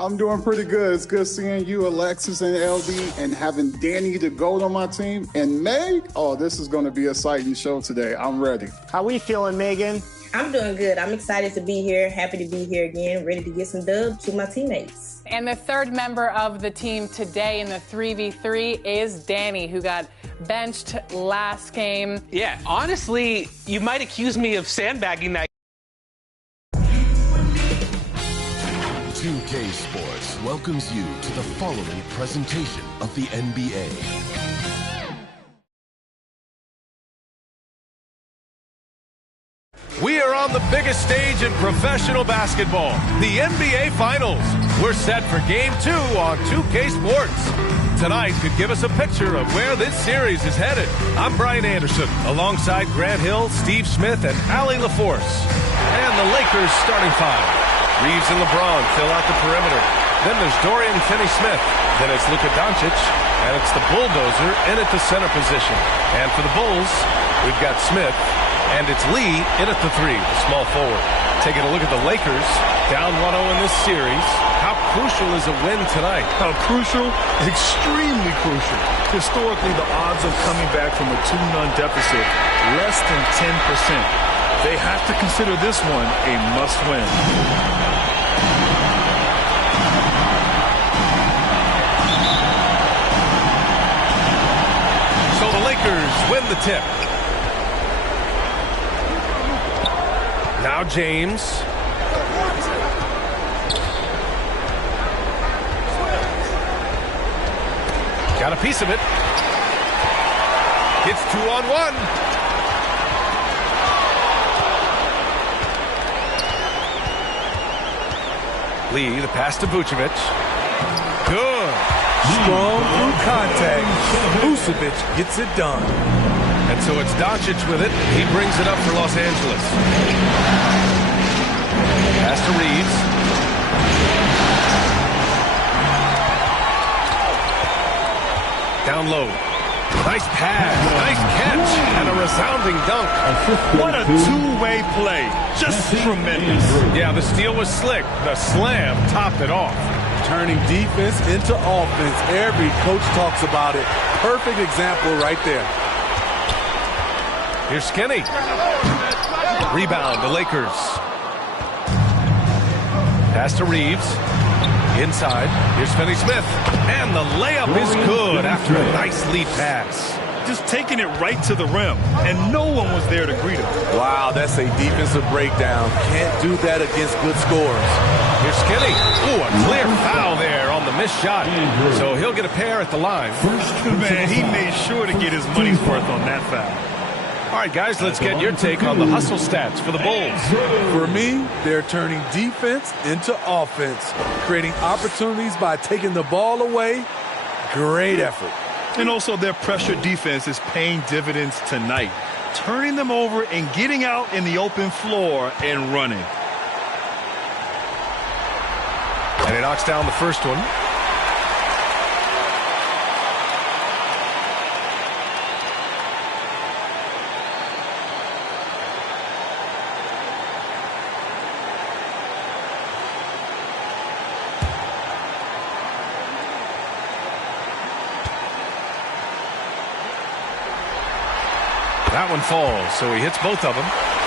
I'm doing pretty good. It's good seeing you, Alexis and LD, and having Danny the GOAT on my team. And Meg, oh, this is going to be a exciting show today. I'm ready. How we feeling, Megan? I'm doing good. I'm excited to be here. Happy to be here again. Ready to get some dubs to my teammates. And the third member of the team today in the 3v3 is Danny, who got benched last game. Yeah, honestly, you might accuse me of sandbagging that. 2K Sports welcomes you to the following presentation of the NBA. We are on the biggest stage in professional basketball, the NBA Finals. We're set for Game 2 on 2K Sports. Tonight could give us a picture of where this series is headed. I'm Brian Anderson, alongside Grant Hill, Steve Smith, and Allie LaForce. And the Lakers starting five. Reeves and LeBron fill out the perimeter. Then there's Dorian Finney-Smith. Then it's Luka Doncic, and it's the bulldozer in at the center position. And for the Bulls, we've got Smith, and it's Lee in at the three, the small forward. Taking a look at the Lakers, down 1-0 in this series. How crucial is a win tonight? How crucial? Extremely crucial. Historically, the odds of coming back from a 2-0 deficit, less than 10%. They have to consider this one a must-win. So the Lakers win the tip. Now James. Got a piece of it. Gets 2-on-1. Lee, the pass to Vucevic. Good. Strong through contact. Vucevic gets it done. And so it's Doncic with it. He brings it up for Los Angeles. Pass to Reeves. Down low. Nice pass. Nice catch. And a resounding dunk. What a two-way play. Just tremendous. Yeah, the steal was slick. The slam topped it off. Turning defense into offense. Every coach talks about it. Perfect example right there. Here's Skinny. Rebound, the Lakers. Pass to Reeves. Inside. Here's Finney-Smith. And the layup is good after a nice lead pass. Just taking it right to the rim, and no one was there to greet him. Wow, that's a defensive breakdown. Can't do that against good scores. Here's Skinny. Ooh, a clear foul there on the missed shot. So he'll get a pair at the line. Man, he made sure to get his money's worth on that foul. All right, guys, let's get your take on the hustle stats for the Bulls. For me, they're turning defense into offense, creating opportunities by taking the ball away. Great effort. And also their pressure defense is paying dividends tonight, turning them over and getting out in the open floor and running. And he knocks down the first one. That one falls, so he hits both of them.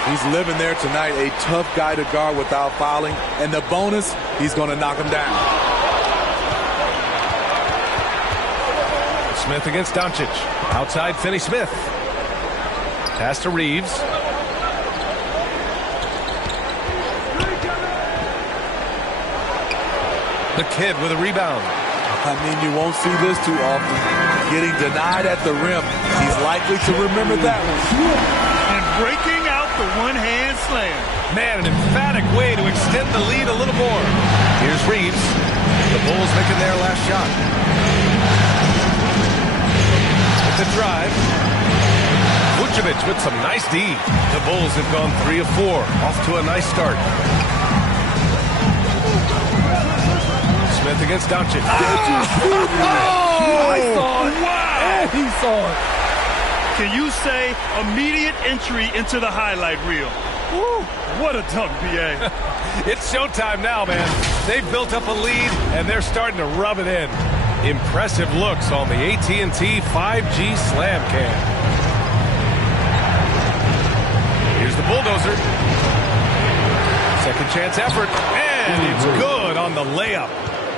He's living there tonight, a tough guy to guard without fouling. And the bonus, he's going to knock him down. Smith against Doncic. Outside Finney-Smith. Pass to Reeves. The kid with a rebound. I mean, you won't see this too often. Getting denied at the rim. He's likely to remember that one. And breaking out the one-hand slam. Man, an emphatic way to extend the lead a little more. Here's Reeves. The Bulls making their last shot. With the drive. Vucevic with some nice D. The Bulls have gone 3 of 4. Off to a nice start. Smith against Doncic. I saw it. Wow. And he saw it. Can you say immediate entry into the highlight reel? Woo, what a dunk, B.A. It's showtime now, man. They've built up a lead, and they're starting to rub it in. Impressive looks on the AT&T 5G Slam Cam. Here's the bulldozer. Second chance effort, and it's good on the layup.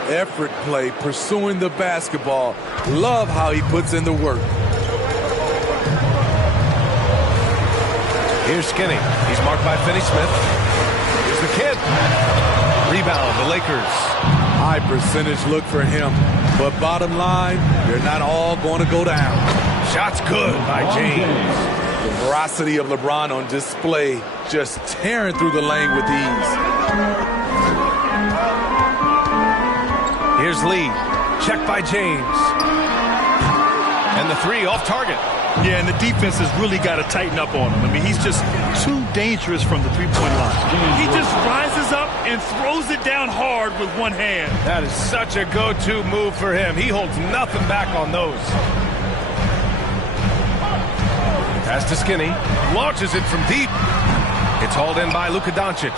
Effort play, pursuing the basketball. Love how he puts in the work. Here's Skinny. He's marked by Finney-Smith. Here's the kid. Rebound, the Lakers. High percentage look for him. But bottom line, they're not all going to go down. Shot's good by James. The veracity of LeBron on display, just tearing through the lane with ease. Here's Lee. Check by James. And the three off target. Yeah, and the defense has really got to tighten up on him. I mean, he's just too dangerous from the three-point line. He just rises up and throws it down hard with one hand. That is such a go-to move for him. He holds nothing back on those. Pass to Skinny. Launches it from deep. It's hauled in by Luka Doncic.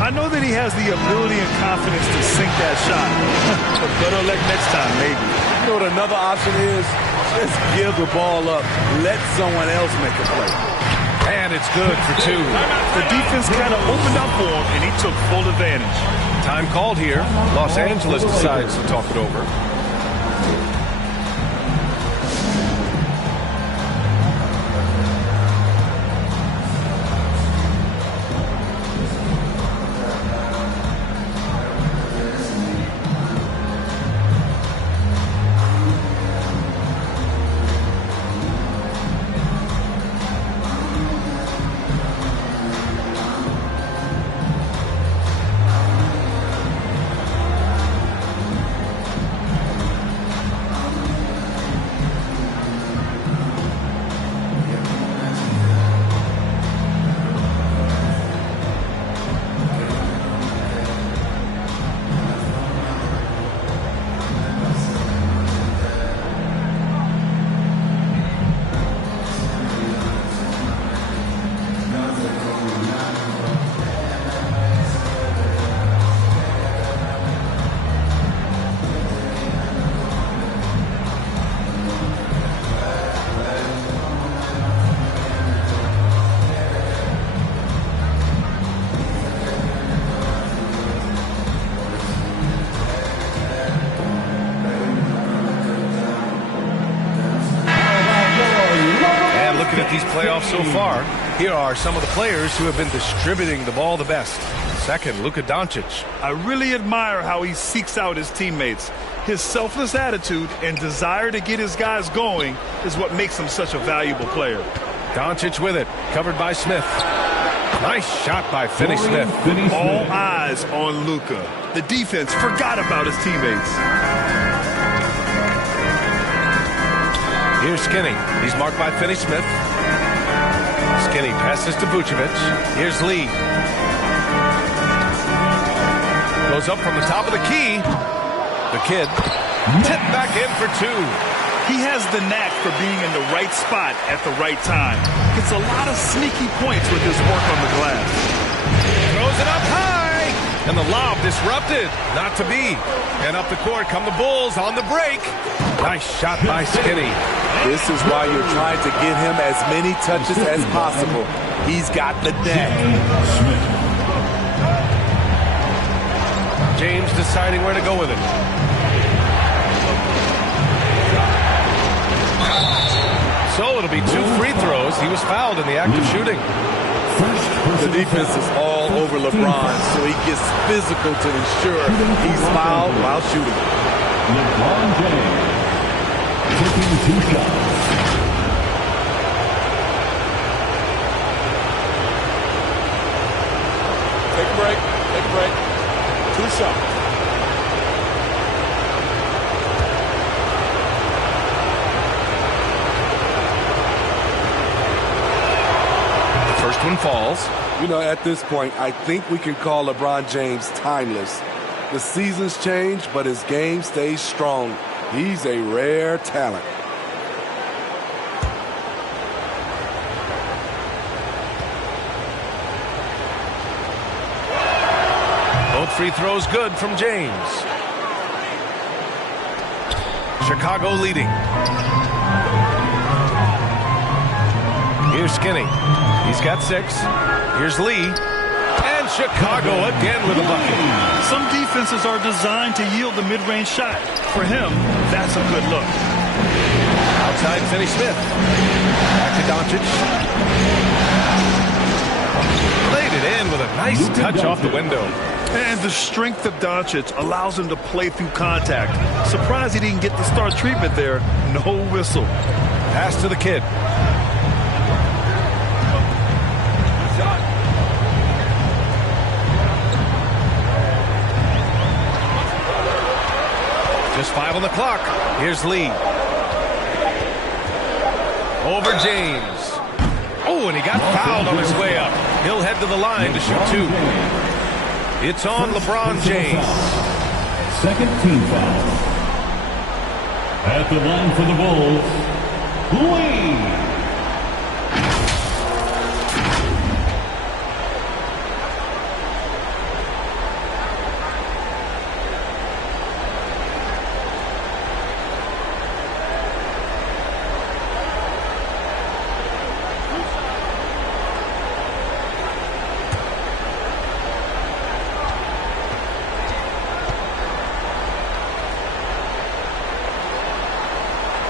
I know that he has the ability and confidence to sink that shot. But better luck next time, maybe. You know what another option is? Just give the ball up. Let someone else make a play. And it's good for two. The defense kind of opened up for him, and he took full advantage. Time called here. Los Angeles decides to talk it over. These playoffs so far, here are some of the players who have been distributing the ball the best. Second, Luka Doncic. I really admire how he seeks out his teammates. His selfless attitude and desire to get his guys going is what makes him such a valuable player. Doncic with it, covered by Smith. Nice shot by Finney-Smith. All eyes on Luka. The defense forgot about his teammates. Here's Skinny. He's marked by Finney-Smith. Skinny passes to Vucevic. Here's Lee. Goes up from the top of the key. The kid tipped back in for two. He has the knack for being in the right spot at the right time. Gets a lot of sneaky points with his work on the glass. Throws it up high. And the lob disrupted. Not to be. And up the court come the Bulls on the break. Nice shot by Skinny. This is why you're trying to get him as many touches as possible. He's got the knack. James deciding where to go with it. So it'll be two free throws. He was fouled in the act of shooting. The defense is all over LeBron, so he gets physical to ensure he's fouled while shooting. LeBron James taking two shots. Take a break. Take a break. Two shots. First one falls. You know, at this point, I think we can call LeBron James timeless. The seasons change, but his game stays strong. He's a rare talent. free throw's good from James. Chicago leading. Here's Skinny. He's got 6. Here's Lee. And Chicago again with a bucket. Some defenses are designed to yield the mid-range shot. For him, that's a good look. Outside, Finney Smith. Back to Doncic. Laid it in with a nice touch off the window. And the strength of Doncic allows him to play through contact. Surprised he didn't get the star treatment there. No whistle. Pass to the kid. Just 5 on the clock. Here's Lee. Over James. Oh, and he got fouled on his way up. He'll head to the line to shoot 2. It's on LeBron James. Second team foul. At the line for the Bulls, Lee.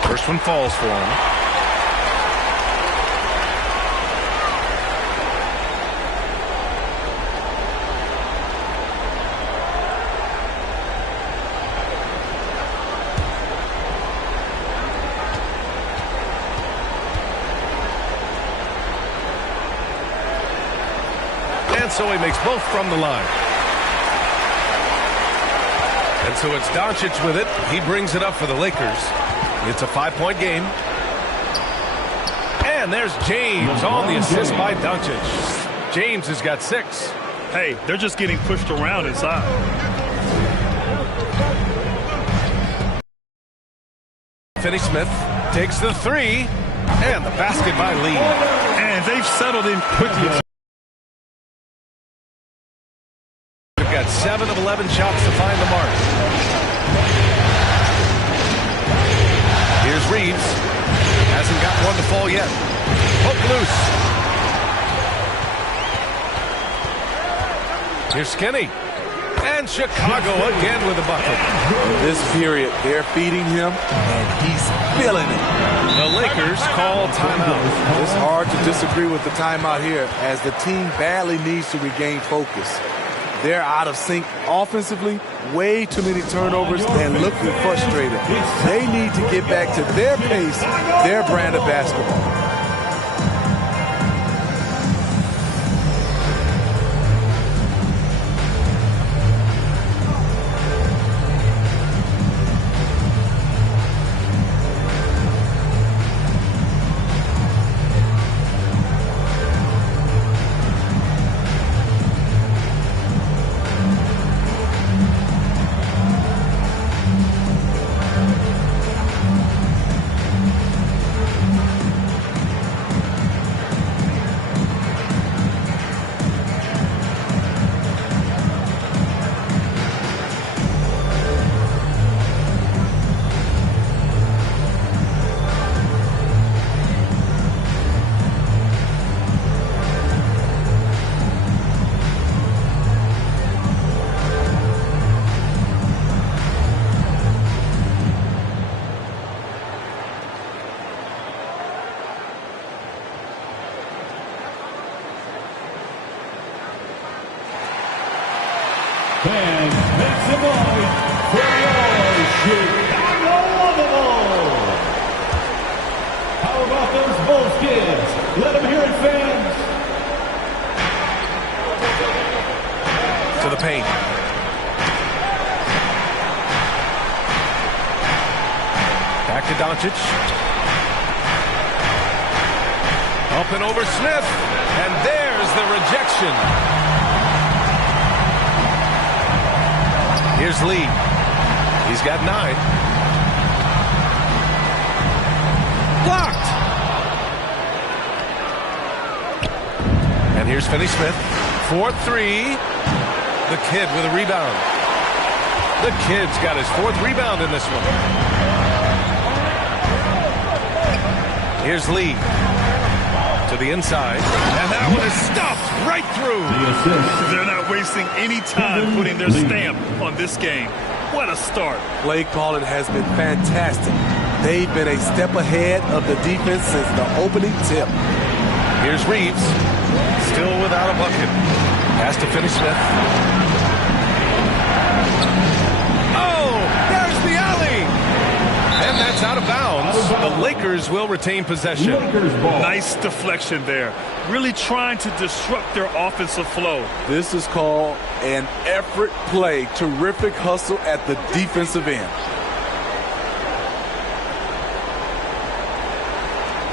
First one falls for him. And so he makes both from the line. And so it's Doncic with it. He brings it up for the Lakers. It's a 5-point game. And there's James on the assist by Doncic. James has got 6. Hey, they're just getting pushed around inside. Finney Smith takes the 3. And the basket by Lee. And they've settled in quickly. They've got 7 of 11 shots to find the mark. Here's Reeves. Hasn't got one to fall yet. Poke loose. Here's Skinny. And Chicago again with a bucket. This period, they're feeding him, and he's feeling it. The Lakers call timeout. It's hard to disagree with the timeout here, as the team badly needs to regain focus. They're out of sync offensively, way too many turnovers, and looking frustrated. They need to get back to their pace, their brand of basketball. Fans, make some noise for your Chicago Bulls. How about those Bulls kids? Let them hear it, fans. To the paint. Back to Doncic. Up and over Smith. And there's the rejection. Here's Lee. He's got 9. Blocked. And here's Finney Smith. 4-3. The Kid with a rebound. The Kid's got his 4th rebound in this one. Here's Lee to the inside, and that one is stuffed right through. They're not wasting any time putting their stamp on this game. What a start. Play calling has been fantastic. They've been a step ahead of the defense since the opening tip. Here's Reeves, still without a bucket. Has to finish Smith. Oh, there's the alley! And that's out of bounds. The Lakers will retain possession. Nice deflection there. Really trying to disrupt their offensive flow. This is called an effort play. Terrific hustle at the defensive end.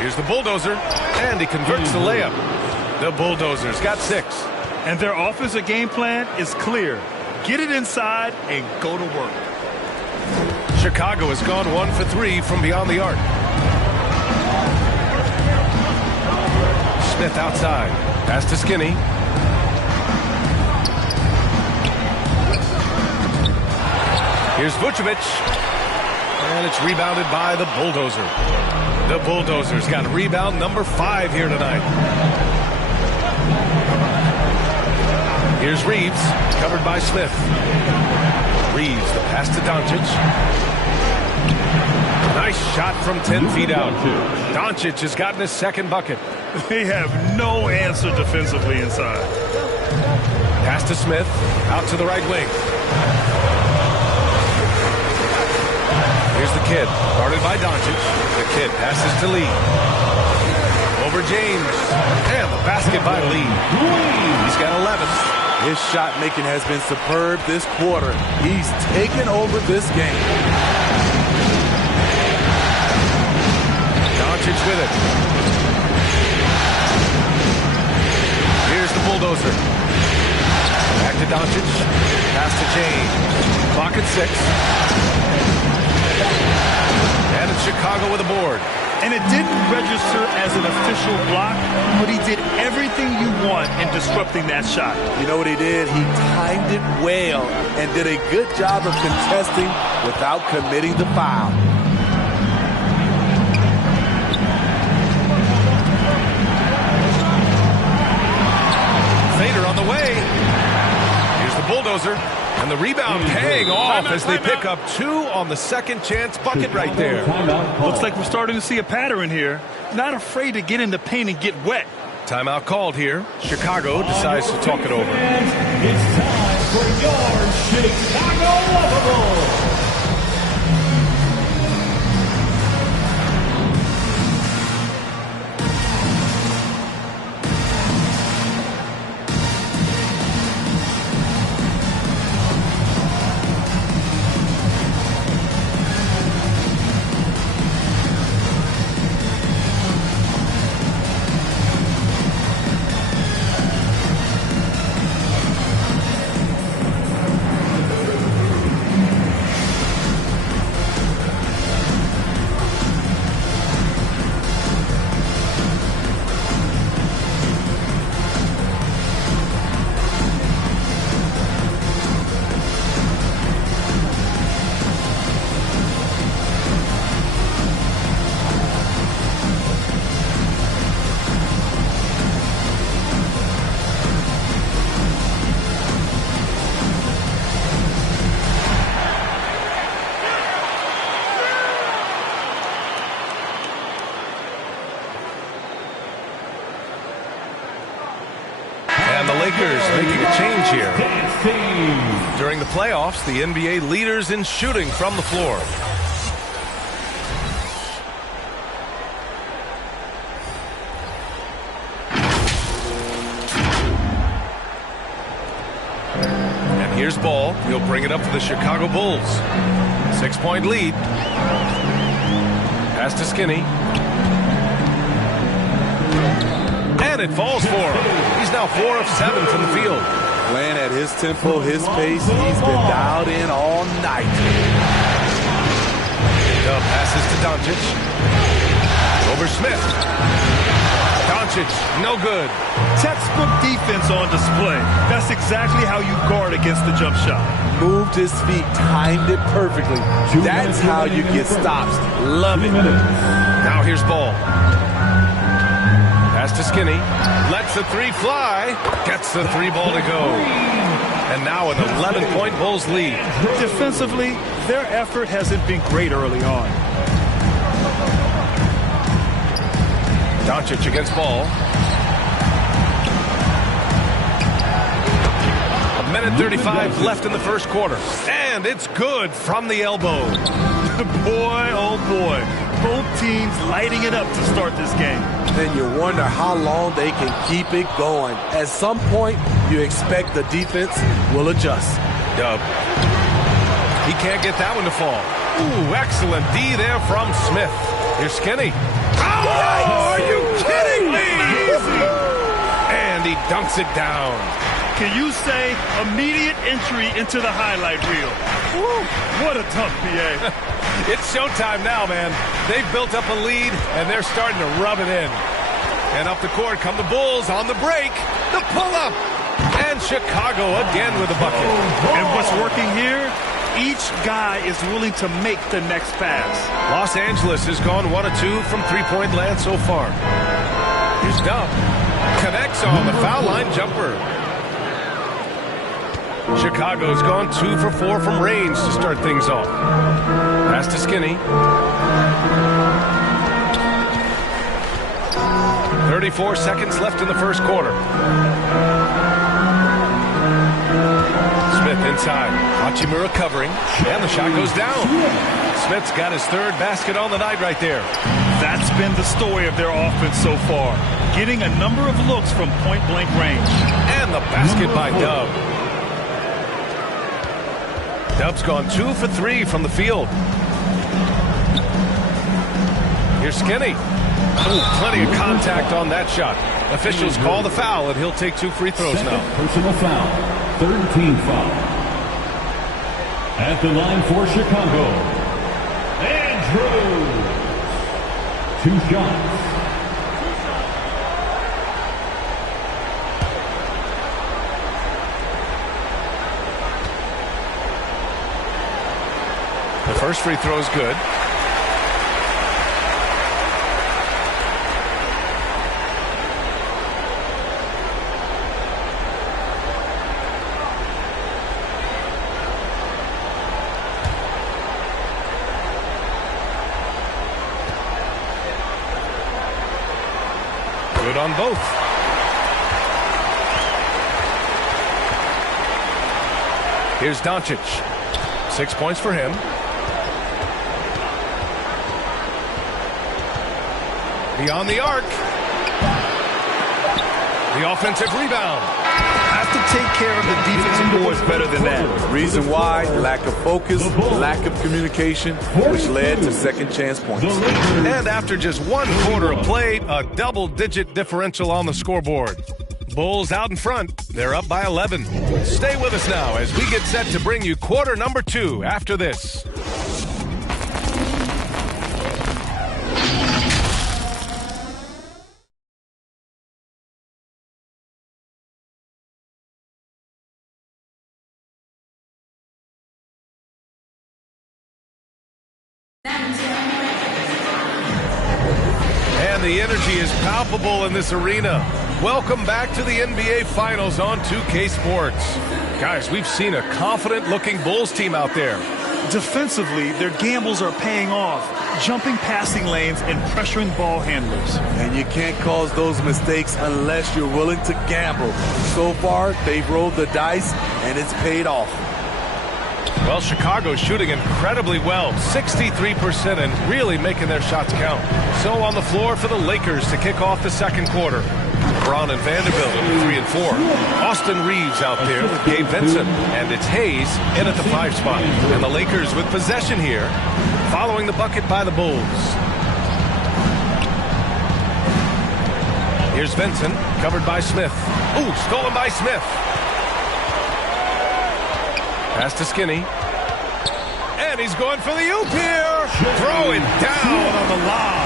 Here's the bulldozer, and he converts the layup. The Bulldozers got 6. And their offensive game plan is clear. Get it inside and go to work. Chicago has gone 1 for 3 from beyond the arc. Smith outside. Pass to Skinny. Here's Vucevic. And it's rebounded by the Bulldozer. The Bulldozers got rebound number 5 here tonight. Here's Reeves, covered by Smith. Reeves, the pass to Doncic. Nice shot from 10 feet out. Doncic has gotten his 2nd bucket. They have no answer defensively inside. Pass to Smith, out to the right wing. Here's the Kid, guarded by Doncic. The Kid passes to Lee. Over James, and the basket by Lee. He's got 11. His shot making has been superb this quarter. He's taken over this game. Doncic with it. Here's the Bulldozer. Back to Doncic. Pass to James. Clock at 6. And it's Chicago with a board. And it didn't register as an official block, but he did everything you want in disrupting that shot. You know what he did? He timed it well and did a good job of contesting without committing the foul. Fader on the way. Here's the Bulldozer. And the rebound paying off as they pick up 2 on the 2nd chance bucket right there. Looks like we're starting to see a pattern here. Not afraid to get in the paint and get wet. Timeout called here. Chicago decides to talk it over. It's time for your Chicago Lovables. Lakers making a change here. During the playoffs, the NBA leaders in shooting from the floor. And here's Ball. He'll bring it up for the Chicago Bulls. 6-point lead. Pass to Skinny. And it falls for him. He's now 4 of 7 from the field. Playing at his tempo, his pace. He's been dialed in all night. Dub passes to Doncic. Over Smith. Doncic, no good. Textbook defense on display. That's exactly how you guard against the jump shot. Moved his feet, timed it perfectly. That's how you get stops. Love it. Now here's Ball. Pass to Skinny. Lets the three fly. Gets the three ball to go. And now an 11-point Bulls lead. Defensively, their effort hasn't been great early on. Doncic against Ball. 1:35 left in the first quarter. And it's good from the elbow. Boy, oh boy. Both teams lighting it up to start this game. Then you wonder how long they can keep it going. At some point, you expect the defense will adjust. Dub. He can't get that one to fall. Ooh, excellent D there from Smith. Here's Skinny. Oh, are you kidding me? And he dunks it down. Can you say immediate entry into the highlight reel? Woo, what a tough PA. It's showtime now, man. They've built up a lead, and they're starting to rub it in. And up the court come the Bulls on the break. The pull-up. And Chicago again with a bucket. And what's working here? Each guy is willing to make the next pass. Los Angeles has gone 1 of 2 from three-point land so far. Here's Dub. Connects on the foul line jumper. Chicago's gone 2 for 4 from range to start things off. Pass to Skinny. 34 seconds left in the first quarter. Smith inside. Hachimura covering. And the shot goes down. Smith's got his third basket on the night right there. That's been the story of their offense so far. Getting a number of looks from point-blank range. And the basket by Dub. Dub's gone 2 for 3 from the field. Here's Skinny. Ooh, plenty of contact on that shot. Officials call the foul, and he'll take 2 free throws now. Personal foul. Third team foul. At the line for Chicago, Andrews. 2 shots. The first free throw is good. Good on both. Here's Doncic. 6 points for him. Beyond the arc. The offensive rebound. Have to take care of the defensive boards better than that. Reason why? Lack of focus, lack of communication, which led to second chance points. And after just 1 quarter of play, a double-digit differential on the scoreboard. Bulls out in front. They're up by 11. Stay with us now as we get set to bring you quarter number 2 after this. And the energy is palpable in this arena. Welcome back to the NBA Finals on 2K Sports. Guys, we've seen a confident-looking Bulls team out there. Defensively, their gambles are paying off, jumping passing lanes and pressuring ball handlers. And you can't cause those mistakes unless you're willing to gamble. So far, they've rolled the dice, and it's paid off. Well, Chicago's shooting incredibly well, 63%, and really making their shots count. So on the floor for the Lakers to kick off the second quarter. Brown and Vanderbilt at 3 and 4. Austin Reeves out there with Gabe Vincent, and it's Hayes in at the 5 spot. And the Lakers with possession here, following the bucket by the Bulls. Here's Vincent, covered by Smith. Ooh, stolen by Smith. Pass to Skinny. And he's going for the oop here. Throw it down on the lob.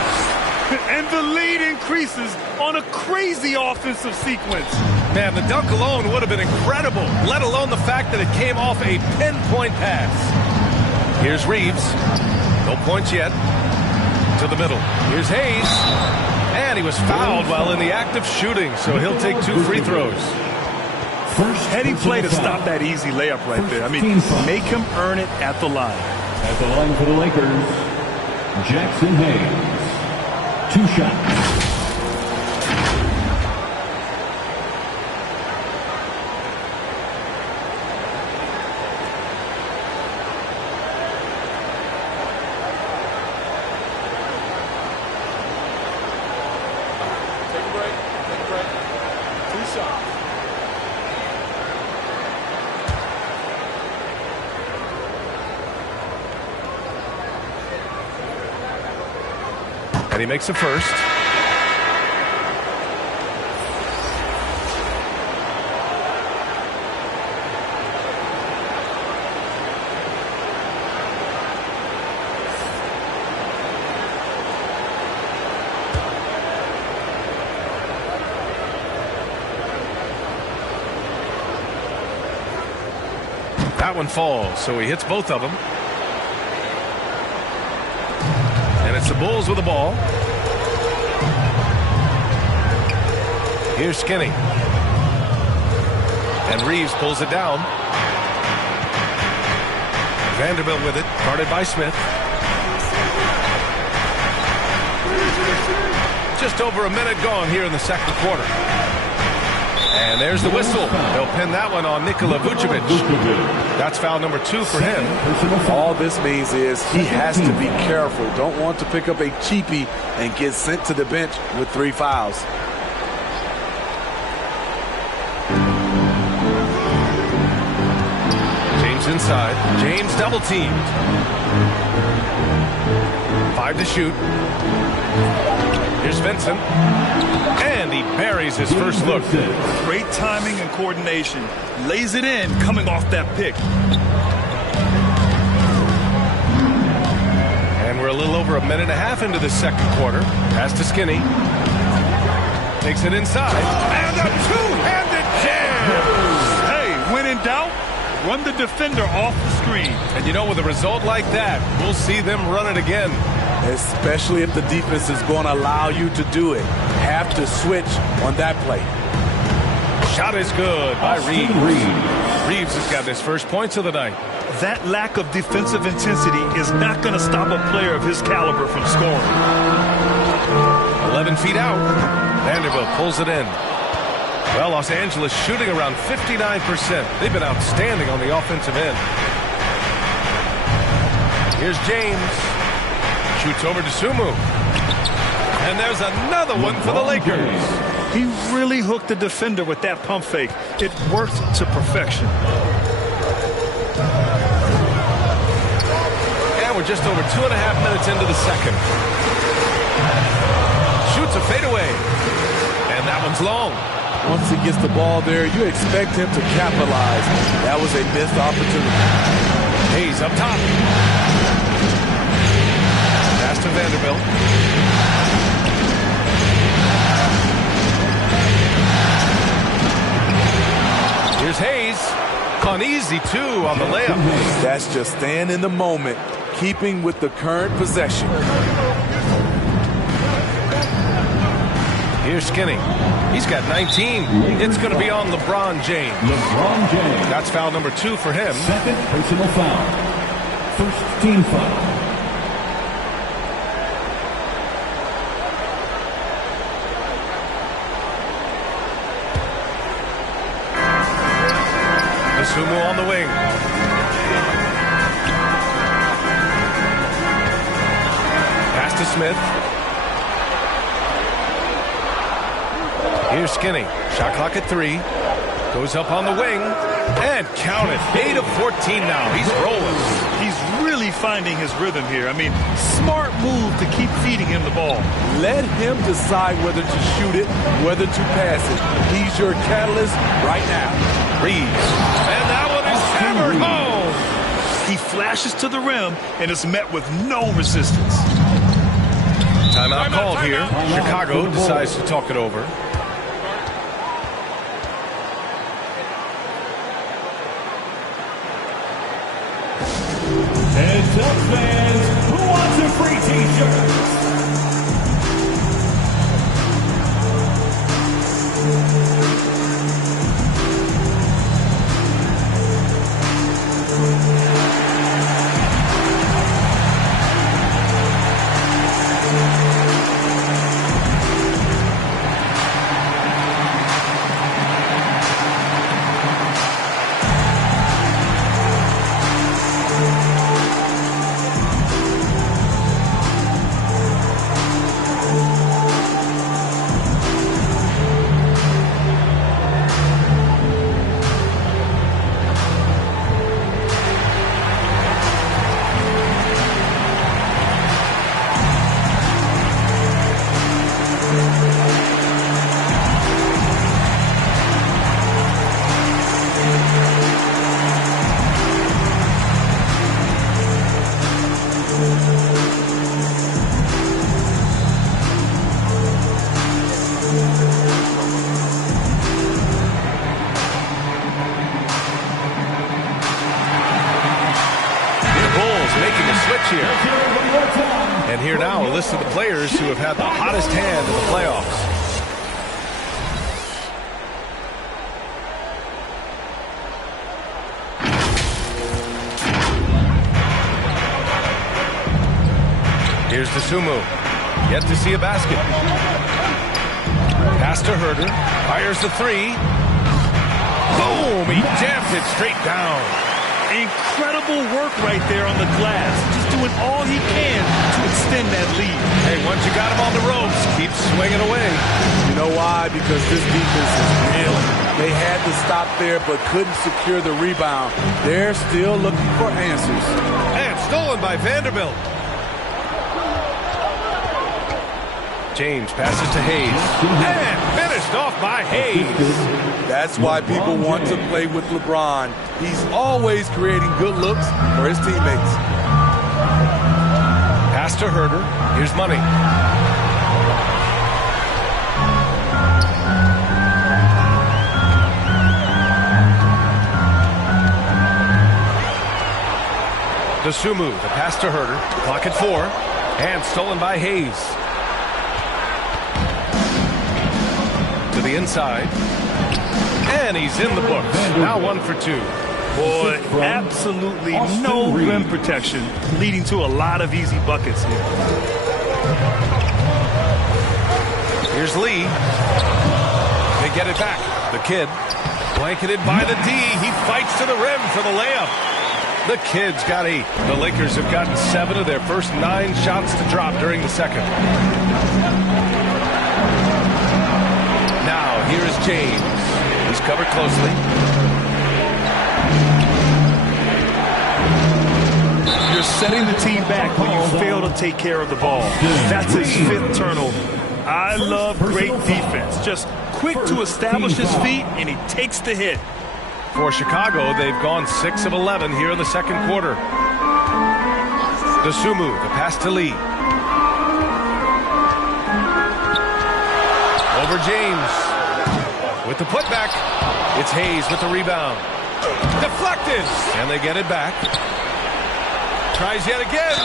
And the lead increases on a crazy offensive sequence. Man, the dunk alone would have been incredible, let alone the fact that it came off a pinpoint pass. Here's Reeves. No points yet. To the middle. Here's Hayes. And he was fouled while in the act of shooting, so he'll take 2 free throws. Heady play to stop that easy layup right there. I mean, make him earn it at the line. At the line for the Lakers, Jackson Hayes. 2 shots. And he makes a first. That one falls, so he hits both of them. And it's the Bulls with the ball. Here's Skinny. And Reeves pulls it down. Vanderbilt with it, guarded by Smith. Just over a minute gone here in the second quarter. And there's the whistle. They'll pin that one on Nikola Vucevic. That's foul number 2 for him. All this means is he has to be careful. Don't want to pick up a cheapie and get sent to the bench with 3 fouls. James inside. James double teamed. 5 to shoot. Here's Vincent. And he buries his first look. Great timing and coordination. Lays it in coming off that pick. And we're a little over a minute and a half into the second quarter. Pass to Skinny. Takes it inside. And a two-handed jam! Hey, when in doubt, run the defender off the screen. And you know, with a result like that, we'll see them run it again. Especially if the defense is going to allow you to do it. Have to switch on that play. Shot is good by Reeves. Reeves has got his first points of the night. That lack of defensive intensity is not going to stop a player of his caliber from scoring. 11 feet out. Vanderbilt pulls it in. Well, Los Angeles shooting around 59%. They've been outstanding on the offensive end. Here's James. Shoots over to Sumu. And there's another one for the Lakers. He really hooked the defender with that pump fake. It worked to perfection. And we're just over 2.5 minutes into the second. Shoots a fadeaway. And that one's long. Once he gets the ball there, you expect him to capitalize. That was a missed opportunity. Hayes up top. Pass to Vanderbilt. Here's Hayes. Con easy, too, on the layup. That's just staying in the moment, keeping with the current possession. Here's Skinny. He's got 19. It's going to be on LeBron James. LeBron James. That's foul number 2 for him. Second personal foul. First team foul. Sumu on the wing. Pass to Smith. Here's Skinny. Shot clock at 3. Goes up on the wing. And count it. 8 of 14 now. He's rolling. He's really finding his rhythm here. I mean, smart move to keep feeding him the ball. Let him decide whether to shoot it, whether to pass it. He's your catalyst right now. Reeves. And that one is hammered home. He flashes to the rim and is met with no resistance. Timeout called here. Chicago decides to talk it over. Heads up, fans. Who wants a free t-shirt? And here now a list of the players who have had the hottest hand in the playoffs. Here's the Sumu. Yet to see a basket. Pass to Herder. Fires the three. Boom! He jammed it straight down. Incredible work right there on the glass. Just doing all he can to extend that lead. Hey, once you got him on the ropes, keep swinging away. You know why? Because this defense is real. They had to stop there but couldn't secure the rebound. They're still looking for answers. And stolen by Vanderbilt. James passes to Hayes. And finished off by Hayes. That's why people want to play with LeBron. He's always creating good looks for his teammates. Pass to Herder. Here's Money. Sumu, the pass to Herder. Clock at 4. And stolen by Hayes. To the inside. And he's in the books. Now 1 for 2. Boy, absolutely no rim protection, leading to a lot of easy buckets here. Here's Lee. They get it back. The kid, blanketed by the D. He fights to the rim for the layup. The Kid's got 8. The Lakers have gotten 7 of their first 9 shots to drop during the second. Now, here is James. He's covered closely. You're setting the team back when you fail to take care of the ball. That's his 5th turnover. I love great defense. Just quick to establish his feet, and he takes the hit. For Chicago, they've gone 6 of 11 here in the second quarter. Sumu, the pass to Lee. Over James. With the putback. It's Hayes with the rebound. Deflected. And they get it back. Tries yet again.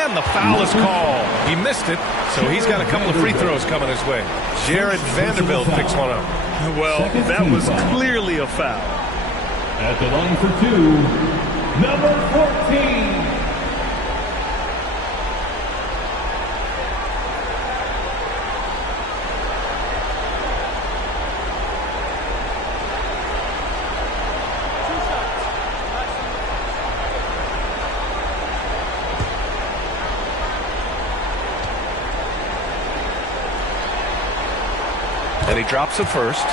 And the foul is called. He missed it, so he's got a couple of free throws coming his way. Jared Vanderbilt picks one up. Well, that was clearly a foul. At the line for 2, number 14. And he drops it first.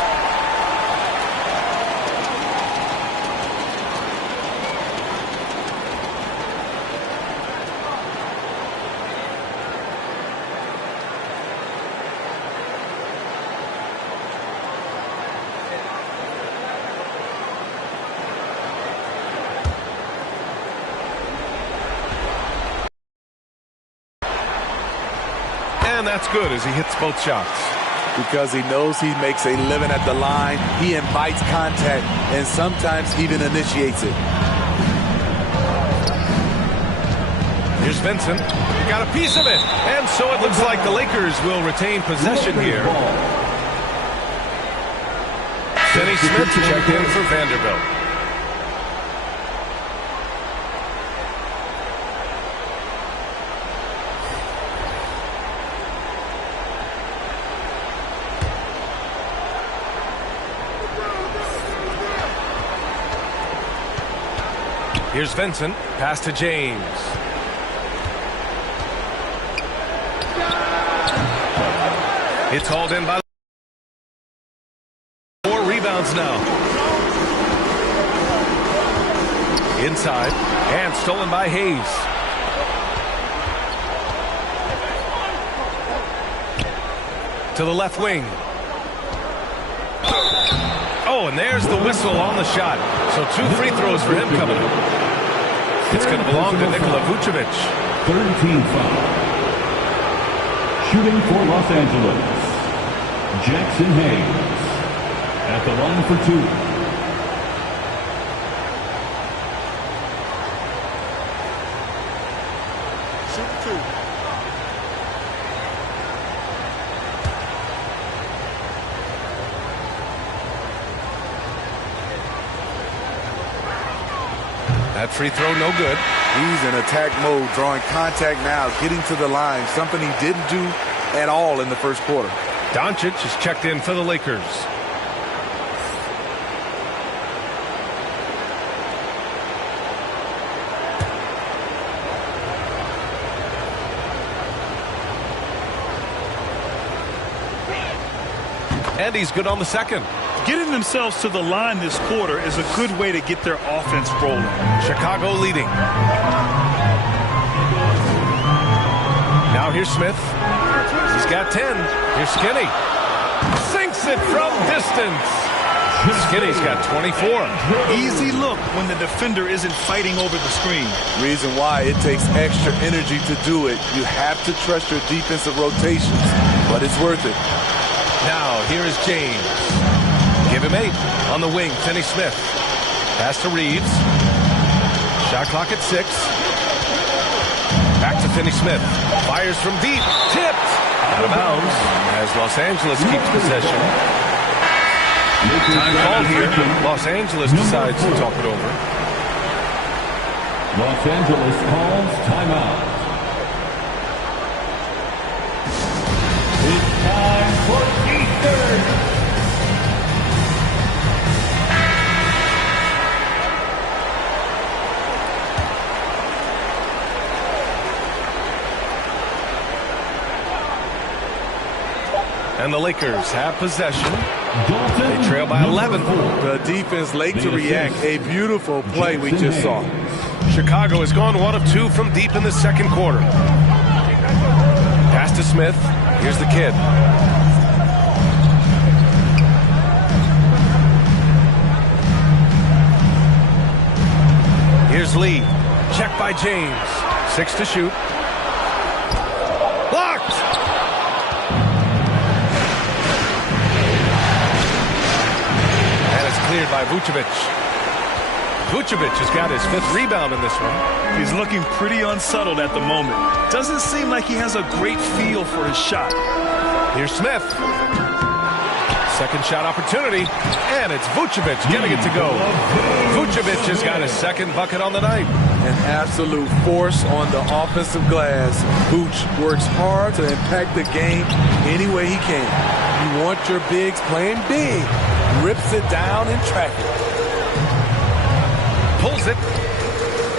And that's good as he hits both shots. Because he knows he makes a living at the line, he invites contact and sometimes even initiates it. Here's Vincent. Got a piece of it. And so it looks like the Lakers will retain possession here. Finney Smith checked in for Vanderbilt. Here's Vincent. Pass to James. It's hauled in by 4 rebounds now. Inside. And stolen by Hayes. To the left wing. Oh, and there's the whistle on the shot. So 2 free throws for him coming up. It's going to belong to Nikola Vucevic. Third team foul. Shooting for Los Angeles, Jackson Hayes. At the line for 2. Shoot 2. That free throw no good. He's in attack mode, drawing contact now, getting to the line, something he didn't do at all in the first quarter. Doncic is checked in for the Lakers. And he's good on the second. Getting themselves to the line this quarter is a good way to get their offense rolling. Chicago leading. Now here's Smith. He's got 10. Here's Skinny. Sinks it from distance. Skinny's got 24. Easy look when the defender isn't fighting over the screen. Reason why it takes extra energy to do it. You have to trust your defensive rotations, but it's worth it. Now here is James. Give him 8 on the wing. Finney Smith. Pass to Reeves. Shot clock at 6. Back to Finney Smith. Fires from deep. Tipped. Out of bounds as Los Angeles keeps possession. Time called here. Los Angeles decides to talk it over. Los Angeles calls timeout. It's time for Eastern. And the Lakers have possession. They trail by 11. The defense late to react. A beautiful play we just saw. Chicago has gone 1 of 2 from deep in the second quarter. Pass to Smith. Here's the kid. Here's Lee. Check by James. 6 to shoot. Blocked! And it's cleared by Vucevic. Vucevic has got his 5th rebound in this one. He's looking pretty unsettled at the moment. Doesn't seem like he has a great feel for his shot. Here's Smith. Second shot opportunity, and it's Vucevic getting it to go. Vucevic has got his 2nd bucket on the night. An absolute force on the offensive glass. Vooch works hard to impact the game any way he can. You want your bigs playing big. Rips it down in traffic. Pulls it.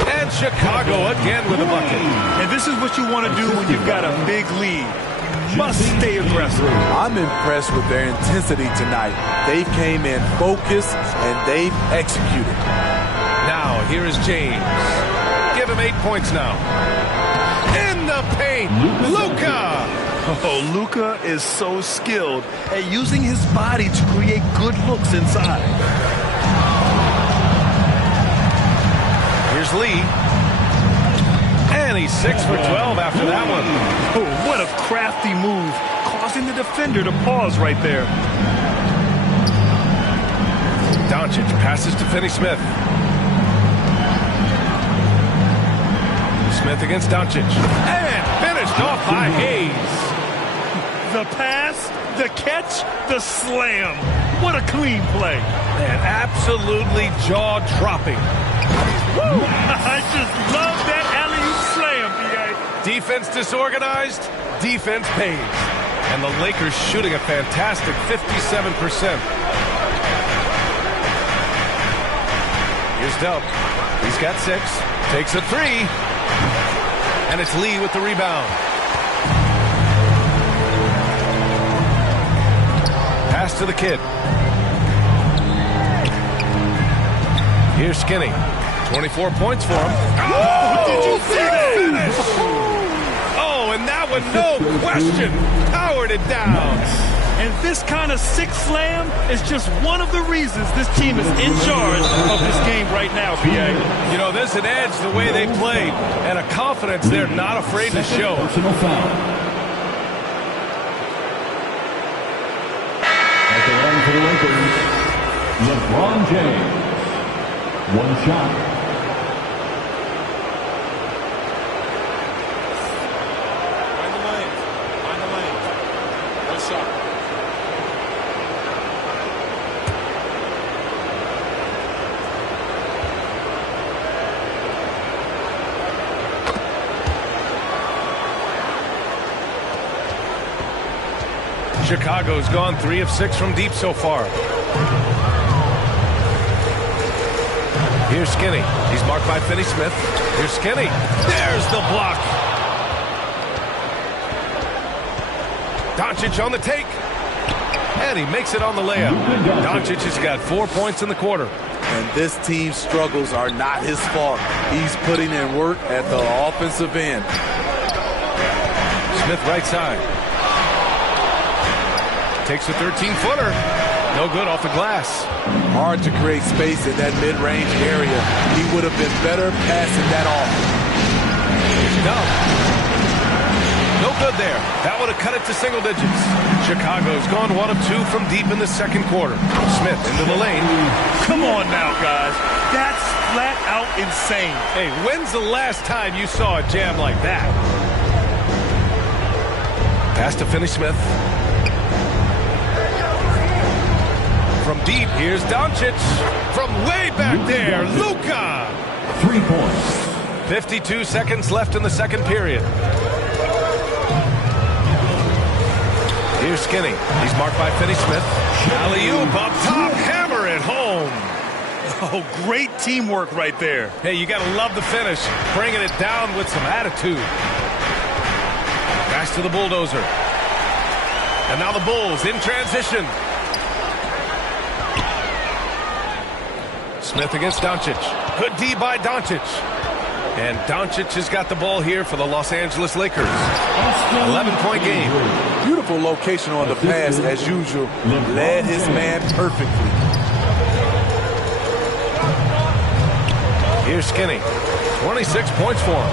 And Chicago again with a bucket. And this is what you want to do when you've got a big lead. Must stay aggressive. I'm impressed with their intensity tonight. They came in focused and they've executed. Now here is James. Give him 8 points now. In the paint, Luka. Oh, Luka is so skilled at using his body to create good looks inside. Here's Lee. And he He's 6 for 12 after that one. Oh, what a crafty move, causing the defender to pause right there. Doncic passes to Finney-Smith. Smith against Doncic. And finished off by Hayes. The pass, the catch, the slam. What a clean play. Man, absolutely jaw-dropping. I just love that alley-oop slam, B.A. Defense disorganized, defense pays. And the Lakers shooting a fantastic 57%. Here's Dub. He's got 6. Takes a 3. And it's Lee with the rebound. Pass to the kid. Here's Skinny. 24 points for him. Oh, did you see that? Finish! Oh, and that one, no question, powered it down. And this kind of sick slam is just one of the reasons this team is in charge of this game right now, B.A. You know, there's an edge the way they played and a confidence they're not afraid to show. Personal foul. At the line for the Lakers, LeBron James. One shot. Chicago's gone 3 of 6 from deep so far. Here's Skinny. He's marked by Finney-Smith. Here's Skinny. There's the block. Doncic on the take. And he makes it on the layup. Doncic has got 4 points in the quarter. And this team's struggles are not his fault. He's putting in work at the offensive end. Smith right side. Takes a 13-footer. No good off the glass. Hard to create space in that mid-range area. He would have been better passing that off. No. No good there. That would have cut it to single digits. Chicago's gone 1 of 2 from deep in the second quarter. Smith into the lane. Come on now, guys. That's flat out insane. Hey, when's the last time you saw a jam like that? Pass to Finney-Smith. From deep, here's Doncic. From way back there, Luka. 3 points. 52 seconds left in the second period. Here's Skinny. He's marked by Finney-Smith. Alley-oop up top, hammer it home. Oh, great teamwork right there. Hey, you got to love the finish. Bringing it down with some attitude. Pass to the bulldozer. And now the Bulls in transition. Smith against Doncic. Good D by Doncic. And Doncic has got the ball here for the Los Angeles Lakers. 11-point game. Beautiful location on the pass as usual. Led his man perfectly. Here's Skinny. 26 points for him.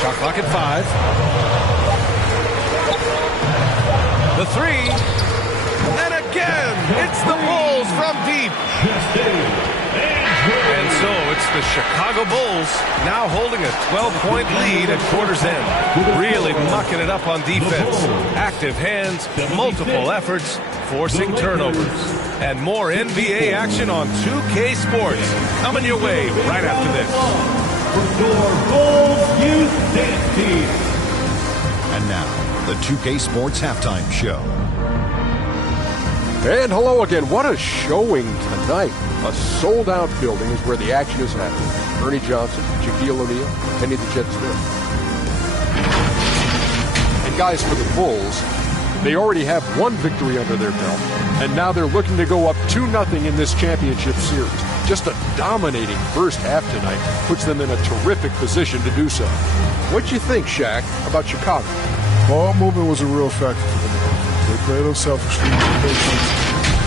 Shot clock at 5. The 3. And again, it's the Bulls from deep. And so it's the Chicago Bulls now holding a 12-point lead at quarter's end. Really mucking it up on defense. Active hands, multiple efforts, forcing turnovers. And more NBA action on 2K Sports. Coming your way right after this. For your Bulls Youth Dance Team. And now, the 2K Sports Halftime Show. And hello again. What a showing tonight. A sold-out building is where the action is happening. Ernie Johnson, Shaquille O'Neal, Kenny the Jet Smith. And guys, for the Bulls, they already have one victory under their belt, and now they're looking to go up 2-0 in this championship series. Just a dominating first half tonight puts them in a terrific position to do so. What'd you think, Shaq, about Chicago? Ball movement was a real factor for them. They play a little selfishly.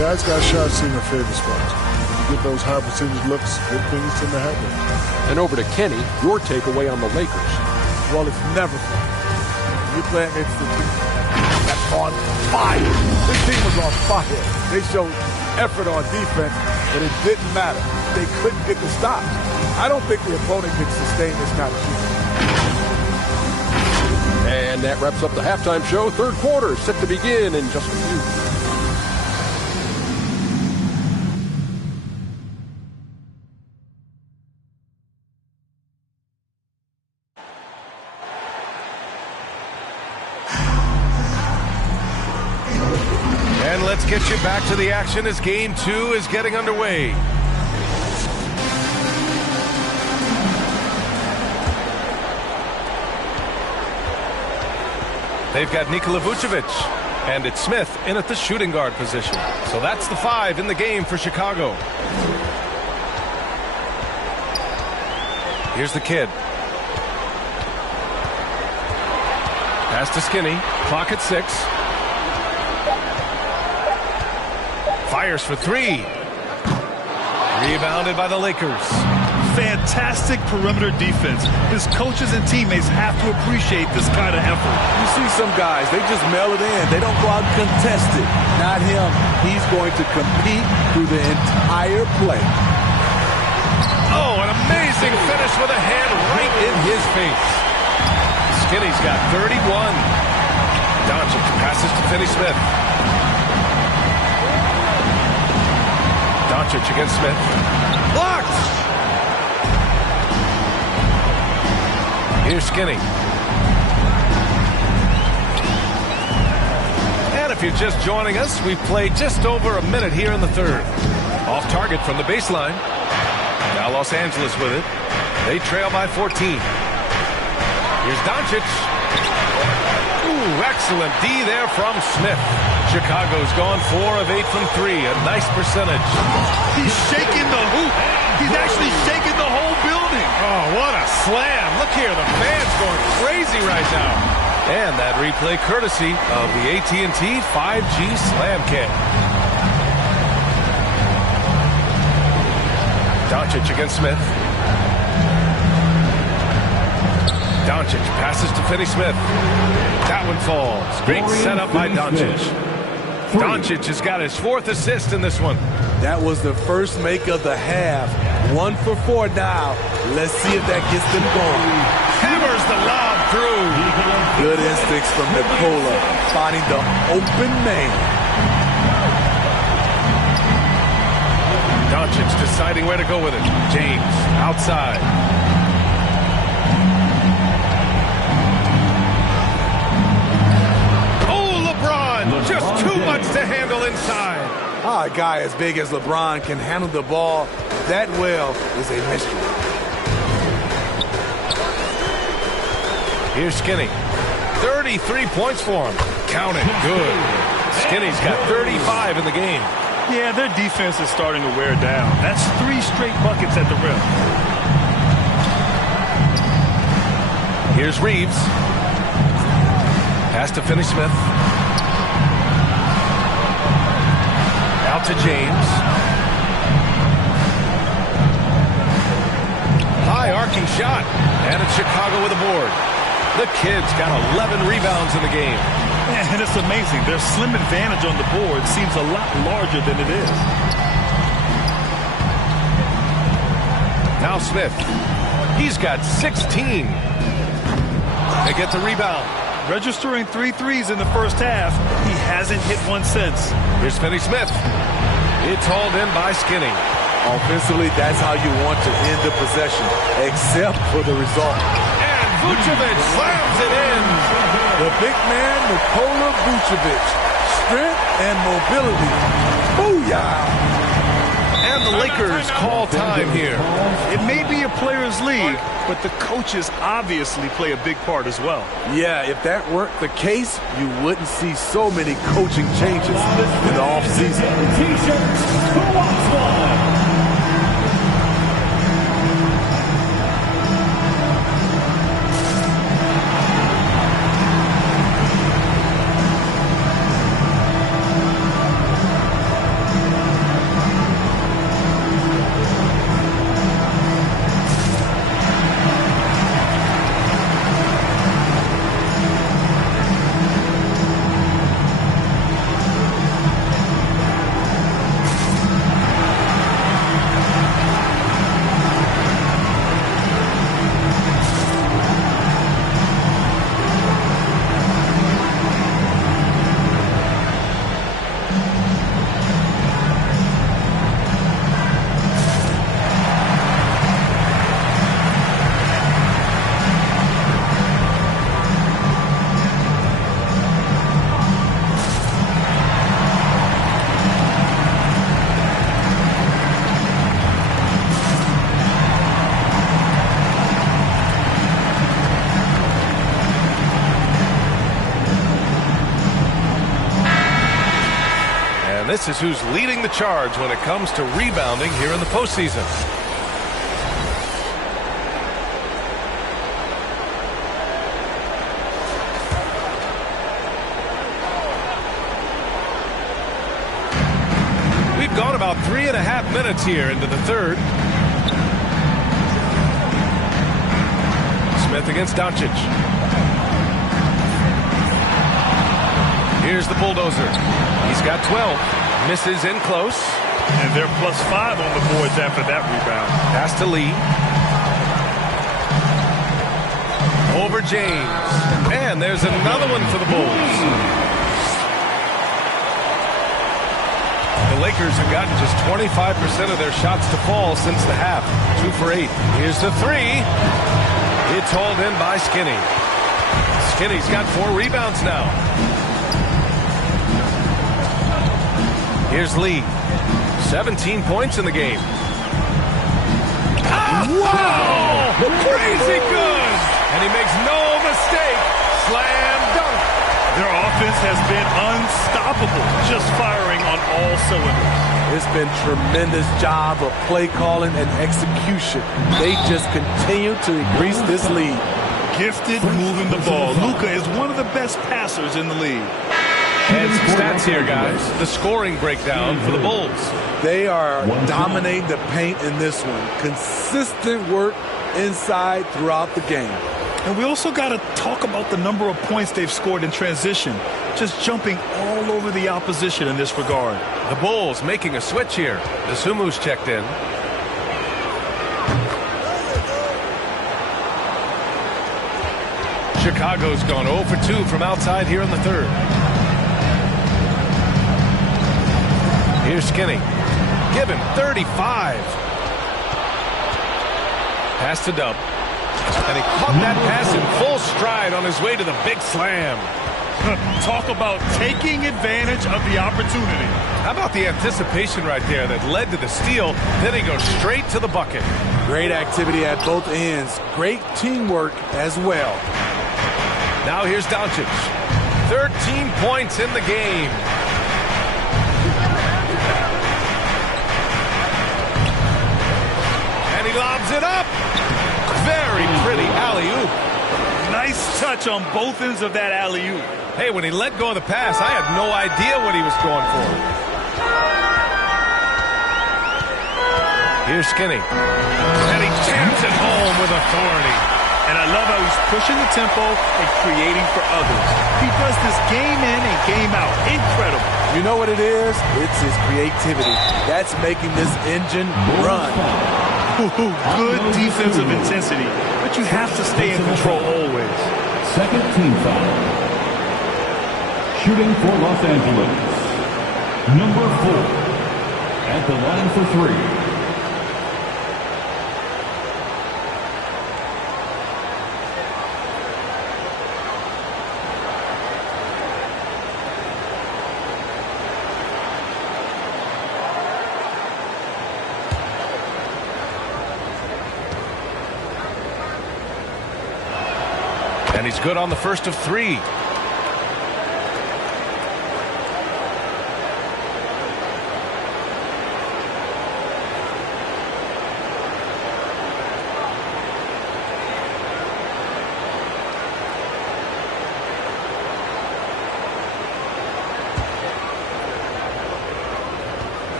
Guys got shots in their favorite spots. You get those high percentage looks, good things tend to happen. And over to Kenny, your takeaway on the Lakers. Well, it's never fun. You play against the team that's on fire. This team was on fire. They showed effort on defense, but it didn't matter. They couldn't get the stops. I don't think the opponent could sustain this kind of shooting. And that wraps up the halftime show. Third quarter set to begin in just a few. And let's get you back to the action as Game 2 is getting underway. They've got Nikola Vucevic, and it's Smith in at the shooting guard position. So that's the 5 in the game for Chicago. Here's the kid. Pass to Skinny. Clock at 6. Fires for 3. Rebounded by the Lakers. Fantastic perimeter defense. His coaches and teammates have to appreciate this kind of effort. You see some guys, they just mail it in. They don't go out and contest it. Not him. He's going to compete through the entire play. Oh, an amazing finish with a hand right in his face. Skinny's got 31. Doncic passes to Finney-Smith. Doncic against Smith. Blocked! Here's Skinny. And if you're just joining us, we've played just over a minute here in the third. Off target from the baseline. Now Los Angeles with it. They trail by 14. Here's Doncic. Ooh, excellent D there from Smith. Chicago's gone 4 of 8 from 3. A nice percentage. He's shaking the hoop. He's actually shaking the whole building. Oh, what a slam. Look here, the fans going crazy right now. And that replay courtesy of the AT&T 5G Slam Kick. Doncic against Smith. Doncic passes to Finney-Smith. That one falls. Great setup by Doncic. Doncic has got his 4th assist in this one. That was the first make of the half. 1 for 4 now. Let's see if that gets them going. Hammers the lob through. Good instincts from Nikola, finding the open man. Doncic deciding where to go with it. James outside. Just too much to handle inside. A guy as big as LeBron can handle the ball that well is a mystery. Here's Skinny. 33 points for him. Count it. Good. Skinny's got 35 in the game. Yeah, their defense is starting to wear down. That's 3 straight buckets at the rim. Here's Reeves. Pass to Finney-Smith. Out to James. High arcing shot. And it's Chicago with a board. The kid's got 11 rebounds in the game. And it's amazing. Their slim advantage on the board seems a lot larger than it is. Now Smith. He's got 16. They get the rebound. Registering 3 threes in the first half. He hasn't hit one since. Here's Finney-Smith. It's hauled in by Skinny. Offensively, that's how you want to end the possession, except for the result. And Vucevic slams it in. The big man, Nikola Vucevic. Strength and mobility. Booyah! And the Lakers call time here. It may be a players' league, but the coaches obviously play a big part as well. Yeah, if that weren't the case, you wouldn't see so many coaching changes in the offseason. T-shirts, who wants one? this is who's leading the charge when it comes to rebounding here in the postseason. We've gone about 3.5 minutes here into the third. Smith against Doncic. Here's the bulldozer. He's got 12. Misses in close. And they're +5 on the boards after that rebound. Pass to Lee. Over James. And there's another one for the Bulls. The Lakers have gotten just 25% of their shots to fall since the half. 2 for 8. Here's the three. It's hauled in by Skinny. Skinny's got 4 rebounds now. Here's Lee. 17 points in the game. Oh, wow! Crazy good! And he makes no mistake. Slam dunk. Their offense has been unstoppable, just firing on all cylinders. It's been tremendous job of play calling and execution. They just continue to increase this lead. Gifted moving the ball. Luka is one of the best passers in the league. And some stats here, guys. The scoring breakdown for the Bulls. They are dominating the paint in this one. Consistent work inside throughout the game. And we also got to talk about the number of points they've scored in transition. Just jumping all over the opposition in this regard. The Bulls making a switch here. Asumu's checked in. Chicago's gone 0 for 2 from outside here in the third. Here's Skinny. Give him 35. Pass to Dub. And he caught that pass in full stride on his way to the big slam. Talk about taking advantage of the opportunity. How about the anticipation right there that led to the steal? Then he goes straight to the bucket. Great activity at both ends. Great teamwork as well. Now here's Doncic. 13 points in the game. And he lobs it up. Very pretty alley-oop. Nice touch on both ends of that alley-oop. Hey, when he let go of the pass, I had no idea what he was going for. Here's Skinny. And he jams it home with authority. And I love how he's pushing the tempo and creating for others. He does this game in and game out. Incredible. You know what it is? It's his creativity. That's making this engine run. Good defensive intensity, but you have to stay in control always. Second team foul. Shooting for Los Angeles. Number 4. At the line for 3. And he's good on the first of 3.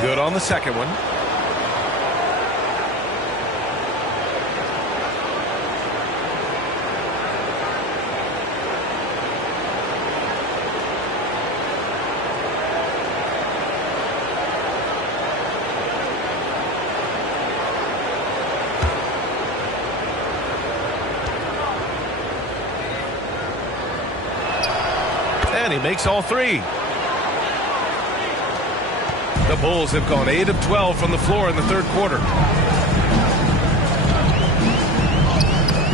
Good on the second one. And he makes all 3. The Bulls have gone 8 of 12 from the floor in the third quarter.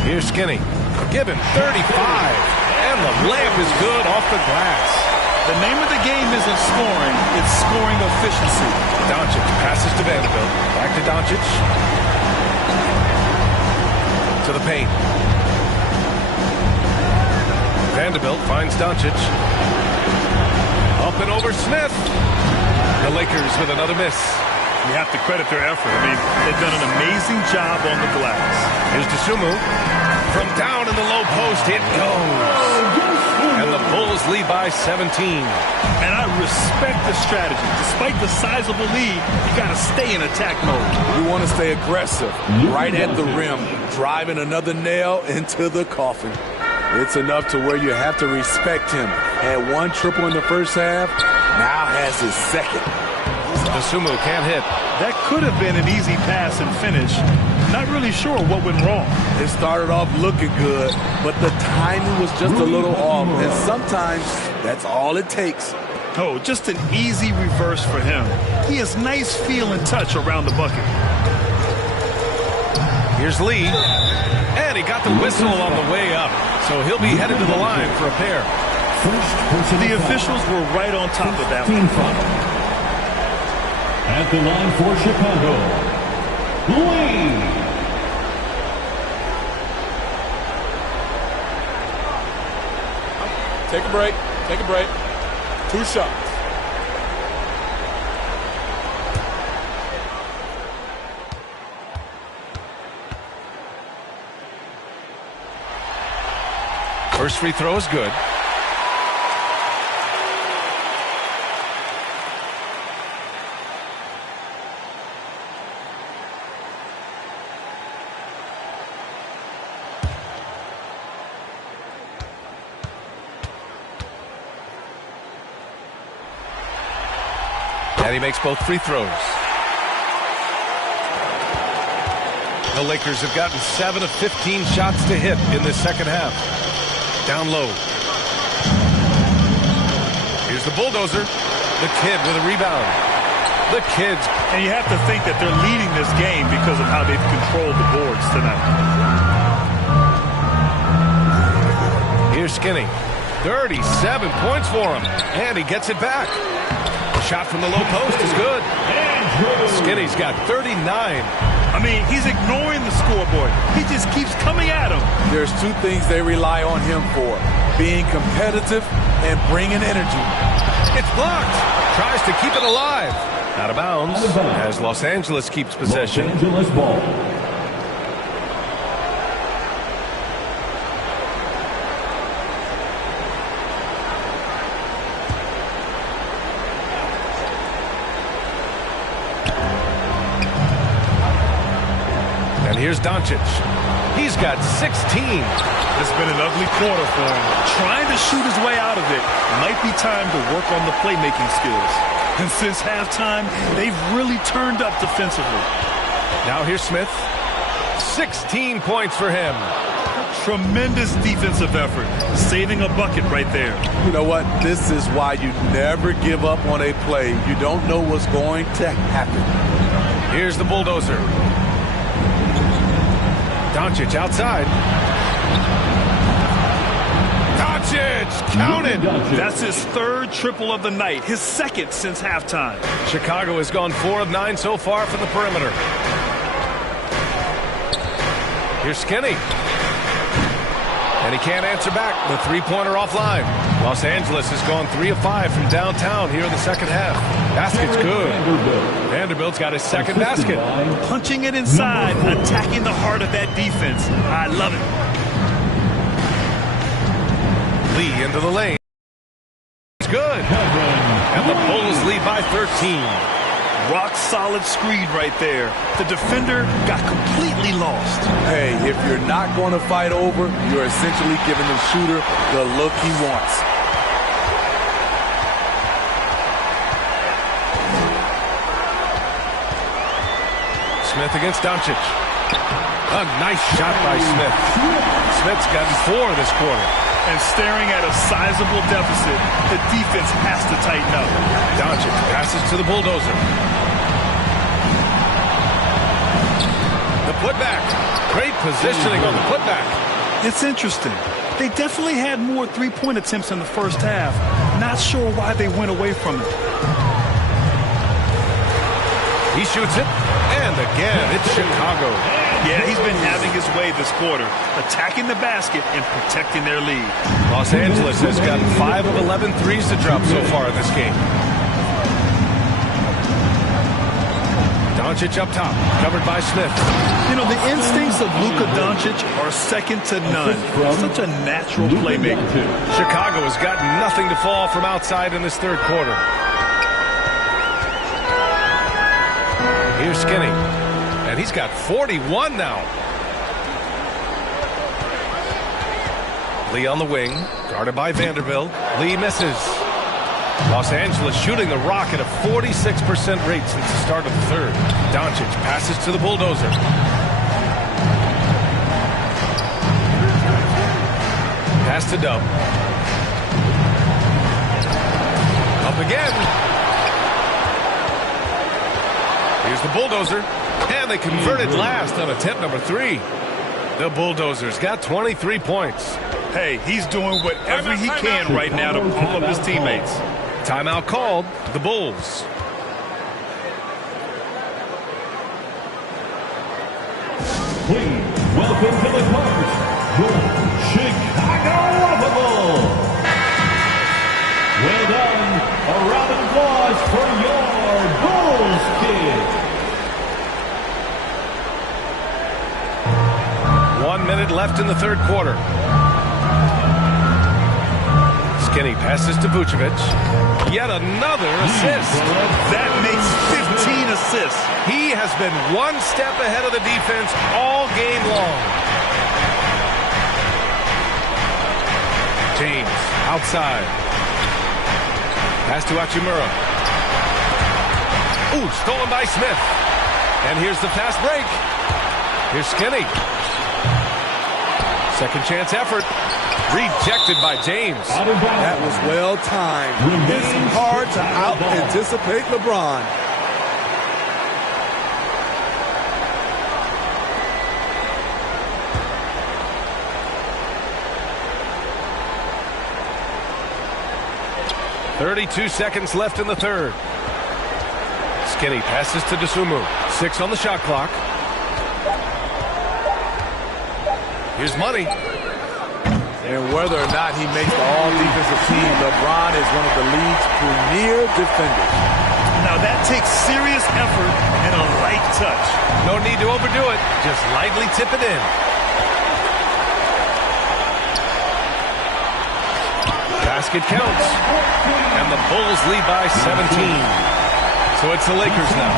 Here's Skinny. Give him 35. And the layup is good off the glass. The name of the game isn't scoring, it's scoring efficiency. Doncic passes to Vanderbilt. Back to Doncic. To the paint. Vanderbilt finds Doncic. Up and over Smith. The Lakers with another miss. You have to credit their effort. I mean, they've done an amazing job on the glass. Here's Dosunmu. From down in the low post, it goes. And the Bulls lead by 17. And I respect the strategy. Despite the sizable lead, you got to stay in attack mode. You want to stay aggressive, right at the rim, driving another nail into the coffin. It's enough to where you have to respect him. Had one triple in the first half, now has his second. Dosunmu can't hit. That could have been an easy pass and finish. Not really sure what went wrong. It started off looking good, but the timing was just a little off, and sometimes that's all it takes. Oh, just an easy reverse for him. He has nice feel and touch around the bucket. Here's Lee, and he got the whistle on the way up, so he'll be headed to the line for a pair. The officials were right on top of that one. At the line for Chicago, Lee. Take a break. Take a break. 2 shots. First free throw is good. And he makes both free throws. The Lakers have gotten 7 of 15 shots to hit in this second half. Down low. Here's the bulldozer. The kid with a rebound. The kids. And you have to think that they're leading this game because of how they've controlled the boards tonight. Here's Skinny. 37 points for him. And he gets it back. Shot from the low post is good. Skinny's got 39. I mean, he's ignoring the scoreboard. He just keeps coming at him. There's 2 things they rely on him for: being competitive and bringing energy. It's blocked. Tries to keep it alive. Out of bounds as Los Angeles keeps possession. Los Angeles ball. And here's Doncic. He's got 16. It's been an ugly quarter for him. Trying to shoot his way out of it. Might be time to work on the playmaking skills. And since halftime, they've really turned up defensively. Now here's Smith. 16 points for him. Tremendous defensive effort. Saving a bucket right there. You know what? This is why you never give up on a play. You don't know what's going to happen. Here's the bulldozer. Doncic outside. Doncic counted. That's his 3rd triple of the night, his 2nd since halftime. Chicago has gone 4 of 9 so far from the perimeter. Here's Skinny. And he can't answer back. The 3-pointer offline. Los Angeles has gone 3 of 5 from downtown here in the second half. Basket's good. Vanderbilt's got his 2nd basket. Punching it inside, attacking the heart of that defense. I love it. Lee into the lane. It's good. And the Bulls lead by 13. Rock solid screen right there. The defender got completely lost. Hey, if you're not going to fight over, you're essentially giving the shooter the look he wants. Smith against Doncic. A nice shot by Smith. Smith's gotten 4 this quarter. And staring at a sizable deficit, the defense has to tighten up. Doncic passes to the bulldozer. The putback. Great positioning on the putback. It's interesting. They definitely had more 3-point attempts in the first half. Not sure why they went away from it. He shoots it. And again, it's Chicago. Yeah, he's been having his way this quarter, attacking the basket and protecting their lead. Los Angeles has gotten 5 of 11 threes to drop so far in this game. Doncic up top, covered by Smith. You know, the instincts of Luka Doncic are second to none. Such a natural playmaker. Chicago has got nothing to fall from outside in this third quarter. Here's Skinny, and he's got 41 now. Lee on the wing, guarded by Vanderbilt. Lee misses. Los Angeles shooting the rock at a 46% rate since the start of the third. Doncic passes to the bulldozer. Pass to Dub. Up again. Here's the bulldozer. And they converted last on attempt number 3. The bulldozer's got 23 points. Hey, he's doing whatever he can right now to pump up his teammates. Timeout called. The Bulls. Please welcome to the court, your Chicago Bulls. Well done. A round of applause for your Bulls kids. 1 minute left in the third quarter. Skinny passes to Vucevic. Yet another assist. That makes 15 assists. He has been one step ahead of the defense all game long. James outside. Pass to Hachimura. Ooh, stolen by Smith. And here's the fast break. Here's Skinny. Second chance effort. Rejected by James. That was well timed. It's hard to out-anticipate LeBron. .32 seconds left in the third. Skinny passes to Dosunmu. 6 on the shot clock. Here's Money. And whether or not he makes the all-defensive team, LeBron is one of the league's premier defenders. Now that takes serious effort and a light touch. No need to overdo it. Just lightly tip it in. Basket counts. And the Bulls lead by 17. So it's the Lakers now.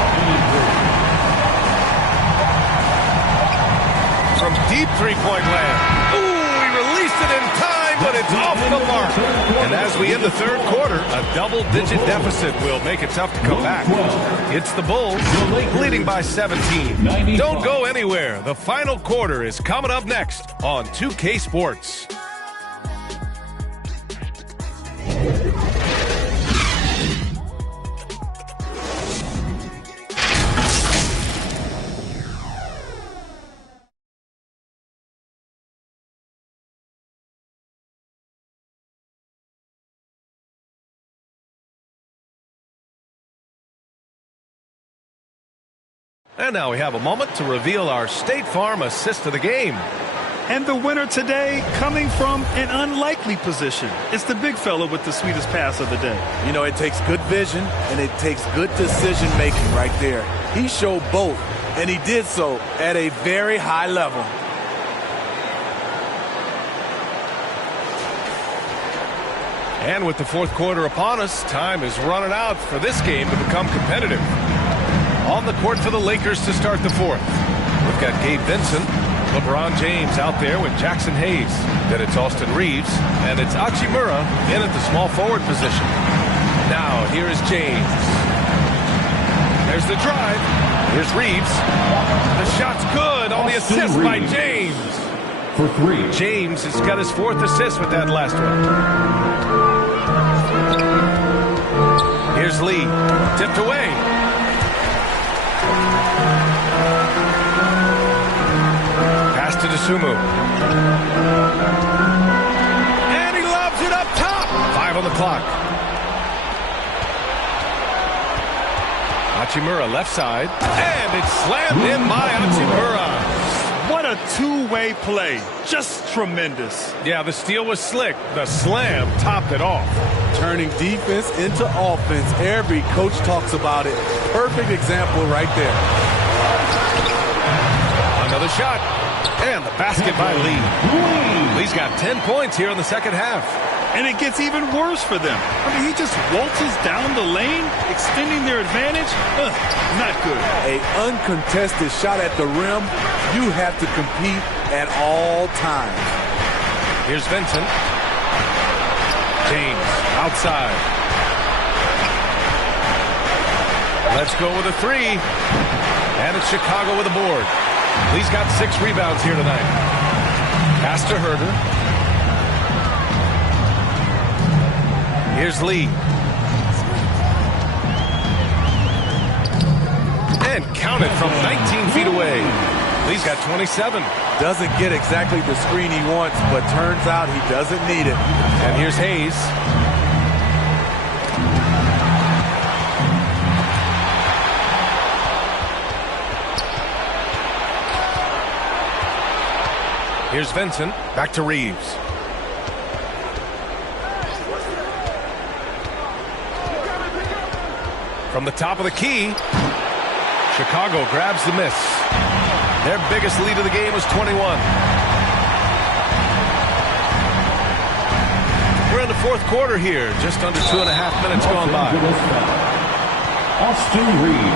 From deep three-point land. Ooh, he released it in time, but it's off the mark. And as we end the third quarter, a double-digit deficit will make it tough to come back. It's the Bulls leading by 17. Don't go anywhere. The final quarter is coming up next on 2K Sports. And now we have a moment to reveal our State Farm assist of the game. And the winner today coming from an unlikely position. It's the big fella with the sweetest pass of the day. You know, it takes good vision and it takes good decision making right there. He showed both, and he did so at a very high level. And with the fourth quarter upon us, time is running out for this game to become competitive. On the court for the Lakers to start the fourth. We've got Gabe Vincent, LeBron James out there with Jackson Hayes. Then it's Austin Reeves, and it's Hachimura in at the small forward position. Now, here is James. There's the drive. Here's Reeves. The shot's good on the assist by James. For 3. James has got his 4th assist with that last one. Here's Lee. Tipped away. Pass to Dosunmu. And he lobs it up top. 5 on the clock. Hachimura left side. And it's slammed in by Hachimura. What a two-way play. Just tremendous. Yeah, the steal was slick. The slam topped it off. Turning defense into offense. Every coach talks about it. Perfect example right there. Another shot. And the basket by Lee. Lee's got 10 points here in the second half. And it gets even worse for them. I mean, he just waltzes down the lane, extending their advantage. Not good. An uncontested shot at the rim. You have to compete at all times. Here's Vincent. James outside. Let's go with a three. And it's Chicago with a board. Lee's got 6 rebounds here tonight. Pass to Herder. Here's Lee. And counted from 19 feet away. Lee's got 27. Doesn't get exactly the screen he wants, but turns out he doesn't need it. And here's Hayes. Here's Vincent. Back to Reeves. From the top of the key, Chicago grabs the miss. Their biggest lead of the game was 21. We're in the fourth quarter here, just under 2.5 minutes gone by. Austin Reeves,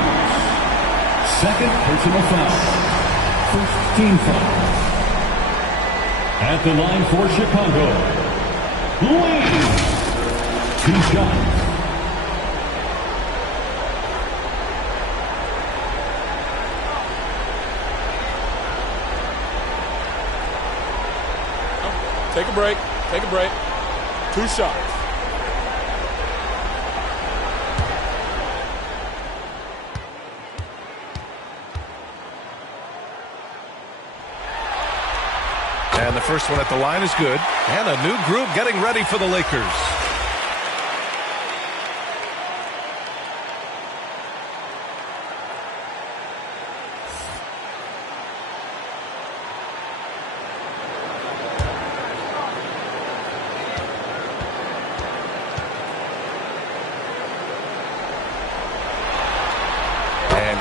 second personal foul, first team foul. At the line for Chicago, Lee, 2 shots. Take a break. Take a break. 2 shots. And the first one at the line is good. And a new group getting ready for the Lakers.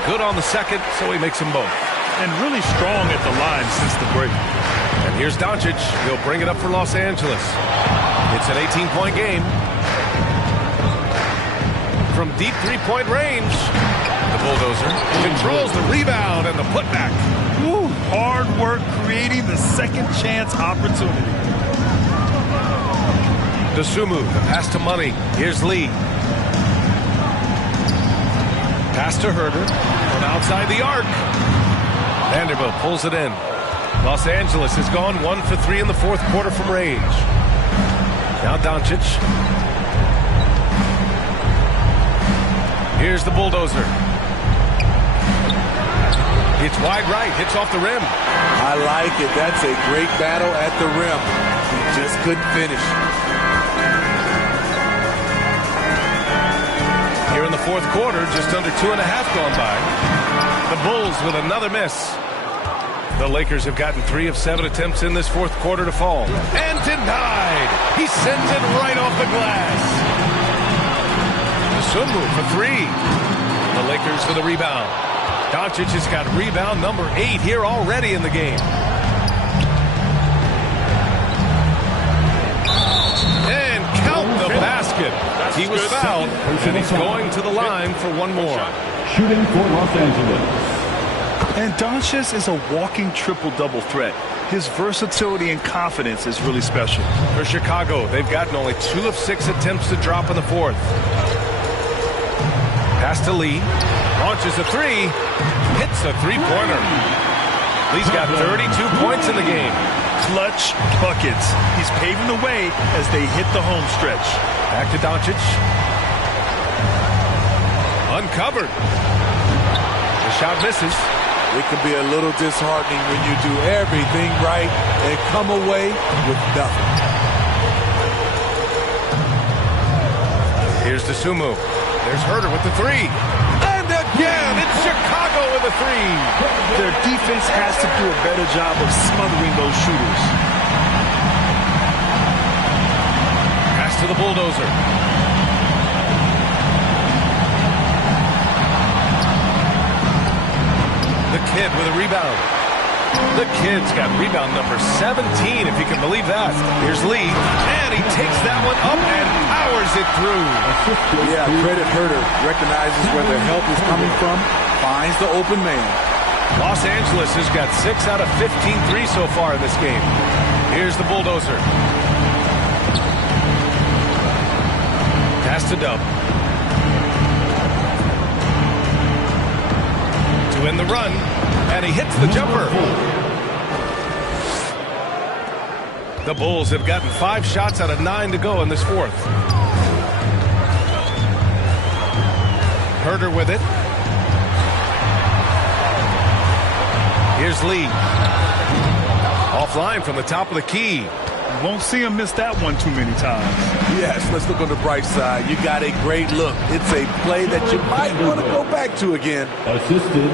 Good on the second, so he makes them both. And really strong at the line since the break. And here's Doncic. He'll bring it up for Los Angeles. It's an 18-point game. From deep three-point range, the bulldozer controls the rebound and the putback. Woo, hard work creating the second chance opportunity. Dosunmu, the pass to Money. Here's Lee. Pass to Herder from outside the arc. Vanderbilt pulls it in. Los Angeles has gone 1 for 3 in the fourth quarter from range. Now Doncic. Here's the bulldozer. It's wide right, hits off the rim. I like it. That's a great battle at the rim. He just couldn't finish. Here in the fourth quarter, just under 2.5 gone by. The Bulls with another miss. The Lakers have gotten 3 of 7 attempts in this fourth quarter to fall. And denied. He sends it right off the glass. Dosunmu for 3. The Lakers for the rebound. Doncic has got rebound number 8 here already in the game. And count the basket. He was fouled, and he's going to the line for one more. Shooting for Los Angeles. And Doncic is a walking triple-double threat. His versatility and confidence is really special. For Chicago, they've gotten only 2 of 6 attempts to drop in the fourth. Pass to Lee. Launches a 3. Hits a three-pointer. Lee's got 32 points in the game. Clutch buckets. He's paving the way as they hit the home stretch. Back to Doncic. Uncovered. The shot misses. It can be a little disheartening when you do everything right and come away with nothing. Here's Dosunmu. There's Herder with the 3. And again. It's Chicago with a three. Their defense has to do a better job of smothering those shooters. Pass to the bulldozer. The kid with a rebound. The kid's got rebound number 17, if you can believe that. Here's Lee, and he takes that one up and powers it through. Yeah, credit Herder. Recognizes where the help is coming from, finds the open man. Los Angeles has got 6 out of 15 threes so far in this game. Here's the bulldozer. Pass to Dub. To end the run, and he hits the jumper. The Bulls have gotten 5 shots out of 9 to go in this fourth. Herder with it. Here's Lee. Offline from the top of the key. You won't see him miss that one too many times. Yes, let's look on the bright side. You got a great look. It's a play that you might want to go back to again. Assisted,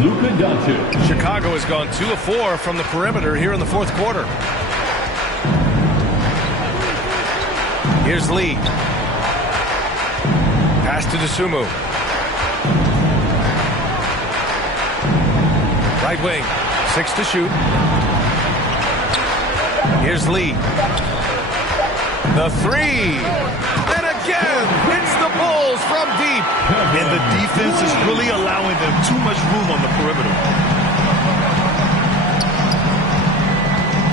Luka Doncic. Chicago has gone 2 of 4 from the perimeter here in the fourth quarter. Here's Lee. Pass to Dosunmu. Right wing. 6 to shoot. Here's Lee. The three. And again, it's the Bulls from deep. And the defense is really allowing them too much room on the perimeter.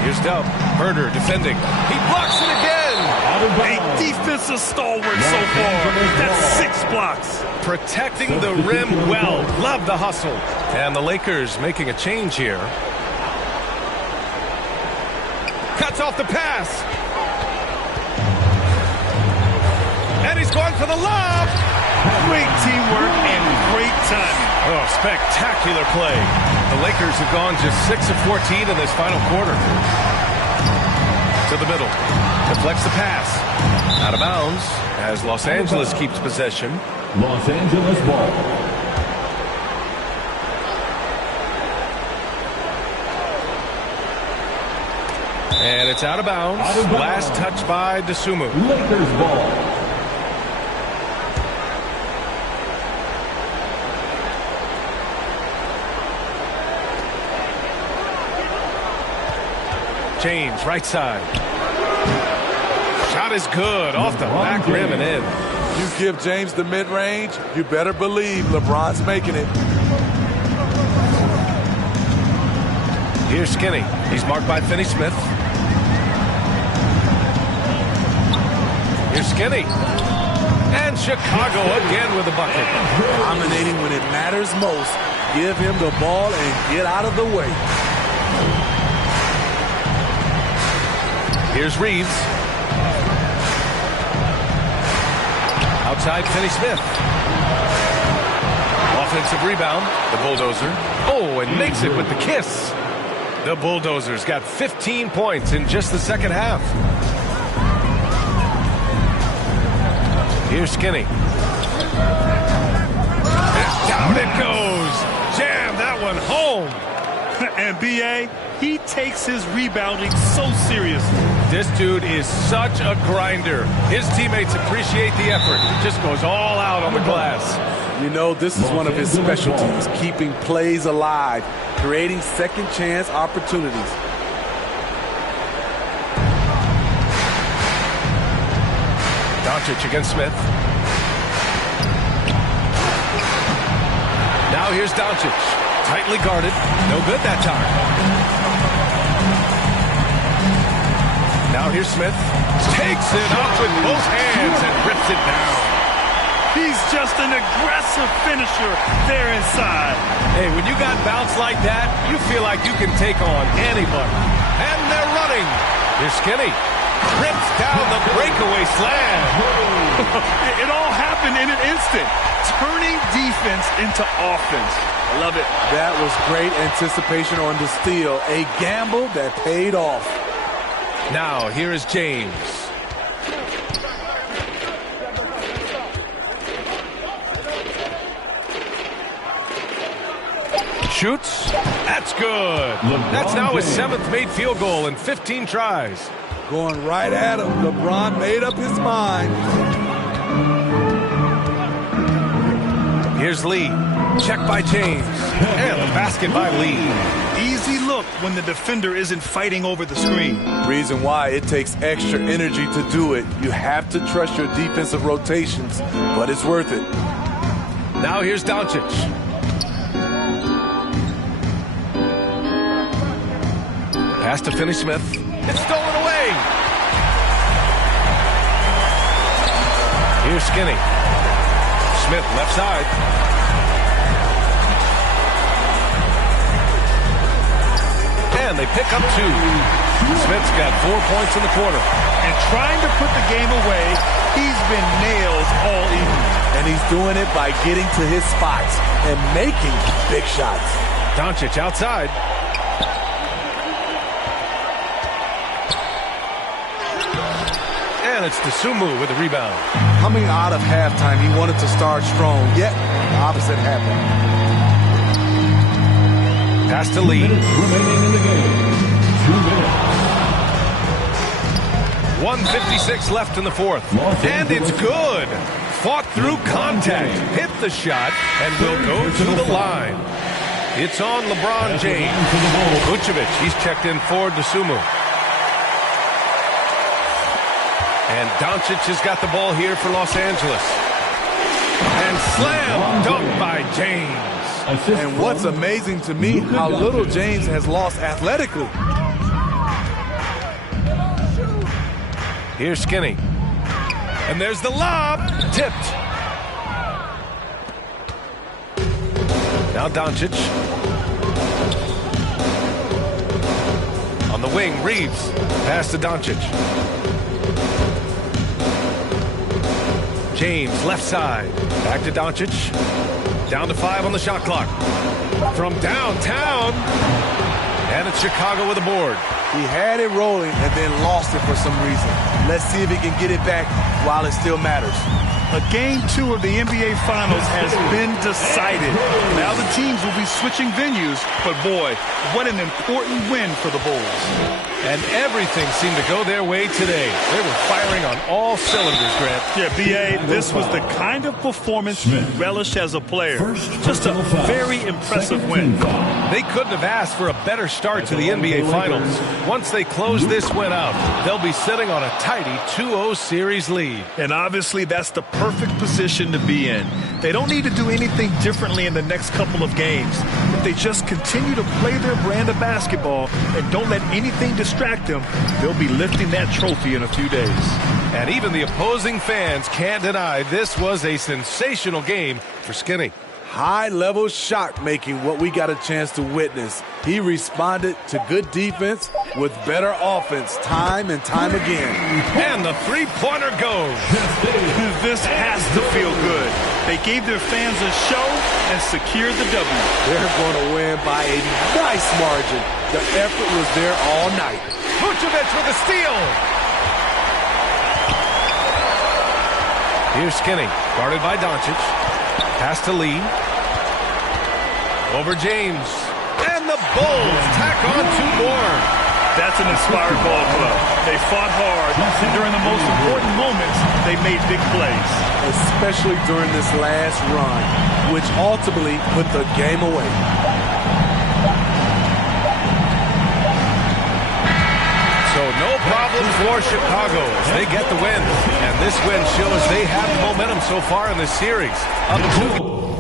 Here's Dub. Herder defending. He blocks it again. A defensive stalwart so far. That's 6 blocks. Protecting the rim well. Love the hustle. And the Lakers making a change here. Cuts off the pass. And he's going for the lob. Great teamwork and great timing. Oh, spectacular play. The Lakers have gone just 6 of 14 in this final quarter. To the middle. Deflects the pass. Out of bounds as Los Angeles keeps possession. Los Angeles ball. And it's out of bounds. Last touch by Dosunmu. Lakers ball. James, right side. Shot is good. Off the back rim and in. You give James the mid-range, you better believe LeBron's making it. Here's Skinny. He's marked by Finney-Smith. Here's Skinny. And Chicago again with the bucket. Dominating when it matters most. Give him the ball and get out of the way. Here's Reeves. Outside Finney-Smith. Offensive rebound. The bulldozer. Oh, and makes it with the kiss. The Bulldozers got 15 points in just the second half. Here's Skinny. And down it goes. Jam that one home. And B.A., he takes his rebounding so seriously. This dude is such a grinder. His teammates appreciate the effort. He just goes all out on the glass. You know, this is one of his specialties, keeping plays alive, creating second chance opportunities. Doncic against Smith. Now here's Doncic. Tightly guarded. No good that time. Now here's Smith. Takes it up with both hands and rips it down. He's just an aggressive finisher there inside. Hey, when you got bounce like that, you feel like you can take on anybody. And they're running. Here's Skinny. Rips down the breakaway slam. It all happened in an instant. Turning defense into offense. I love it. That was great anticipation on the steal. A gamble that paid off. Now, here is James. Shoots. That's good. That's now his 7th made field goal in 15 tries. Going right at him. LeBron made up his mind. Here's Lee. Check by James. And the basket by Lee. Easy look when the defender isn't fighting over the screen. Reason why it takes extra energy to do it. You have to trust your defensive rotations, but it's worth it. Now here's Doncic. Pass to Finney-Smith. It's stolen away. Here's Skinny. Smith left side. And they pick up 2. Smith's got 4 points in the quarter. And trying to put the game away, he's been nails all evening. And he's doing it by getting to his spots and making big shots. Doncic outside. And it's Dosunmu with the rebound. Coming out of halftime, he wanted to start strong, yet the opposite happened. Pass to Lee. Remaining in the game. 2 minutes. 1:56 left in the 4th. And it's good. Fought through contact. Hit the shot and will go to the line. It's on LeBron James. Vucevic, he's checked in for Dosunmu. And Doncic has got the ball here for Los Angeles. And slam dunk by James. And what's amazing to me, how little James has lost athletically. Here's Skinny. And there's the lob. Tipped. Now Doncic. On the wing, Reeves. Pass to Doncic. James, left side. Back to Doncic. Down to 5 on the shot clock. From downtown. And it's Chicago with a board. He had it rolling and then lost it for some reason. Let's see if he can get it back while it still matters. Game 2 of the NBA Finals has been decided. Now the teams will be switching venues, but boy, what an important win for the Bulls. And everything seemed to go their way today. They were firing on all cylinders, Grant. Yeah, B.A., this was the kind of performance you relish as a player. Just a very impressive win. They couldn't have asked for a better start to the NBA Finals. Once they close this win out, they'll be sitting on a tidy 2-0 series lead. And obviously that's the perfect position to be in. They don't need to do anything differently in the next couple of games. If they just continue to play their brand of basketball and don't let anything distract them, they'll be lifting that trophy in a few days. And even the opposing fans can't deny this was a sensational game for Skinny. High-level shot making, what we got a chance to witness. He responded to good defense with better offense time and time again. And the three-pointer goes. This has to feel good. They gave their fans a show and secured the W. They're going to win by a nice margin. The effort was there all night. Vucevic with a steal. Here's Skinny, guarded by Doncic. Pass to Lee. Over James. And the Bulls tack on 2 more. That's an inspired ball club. They fought hard, and during the most important moments, they made big plays. Especially during this last run, which ultimately put the game away. So no problem for Chicago as they get the win. And this win shows they have momentum so far in this series. Up 2.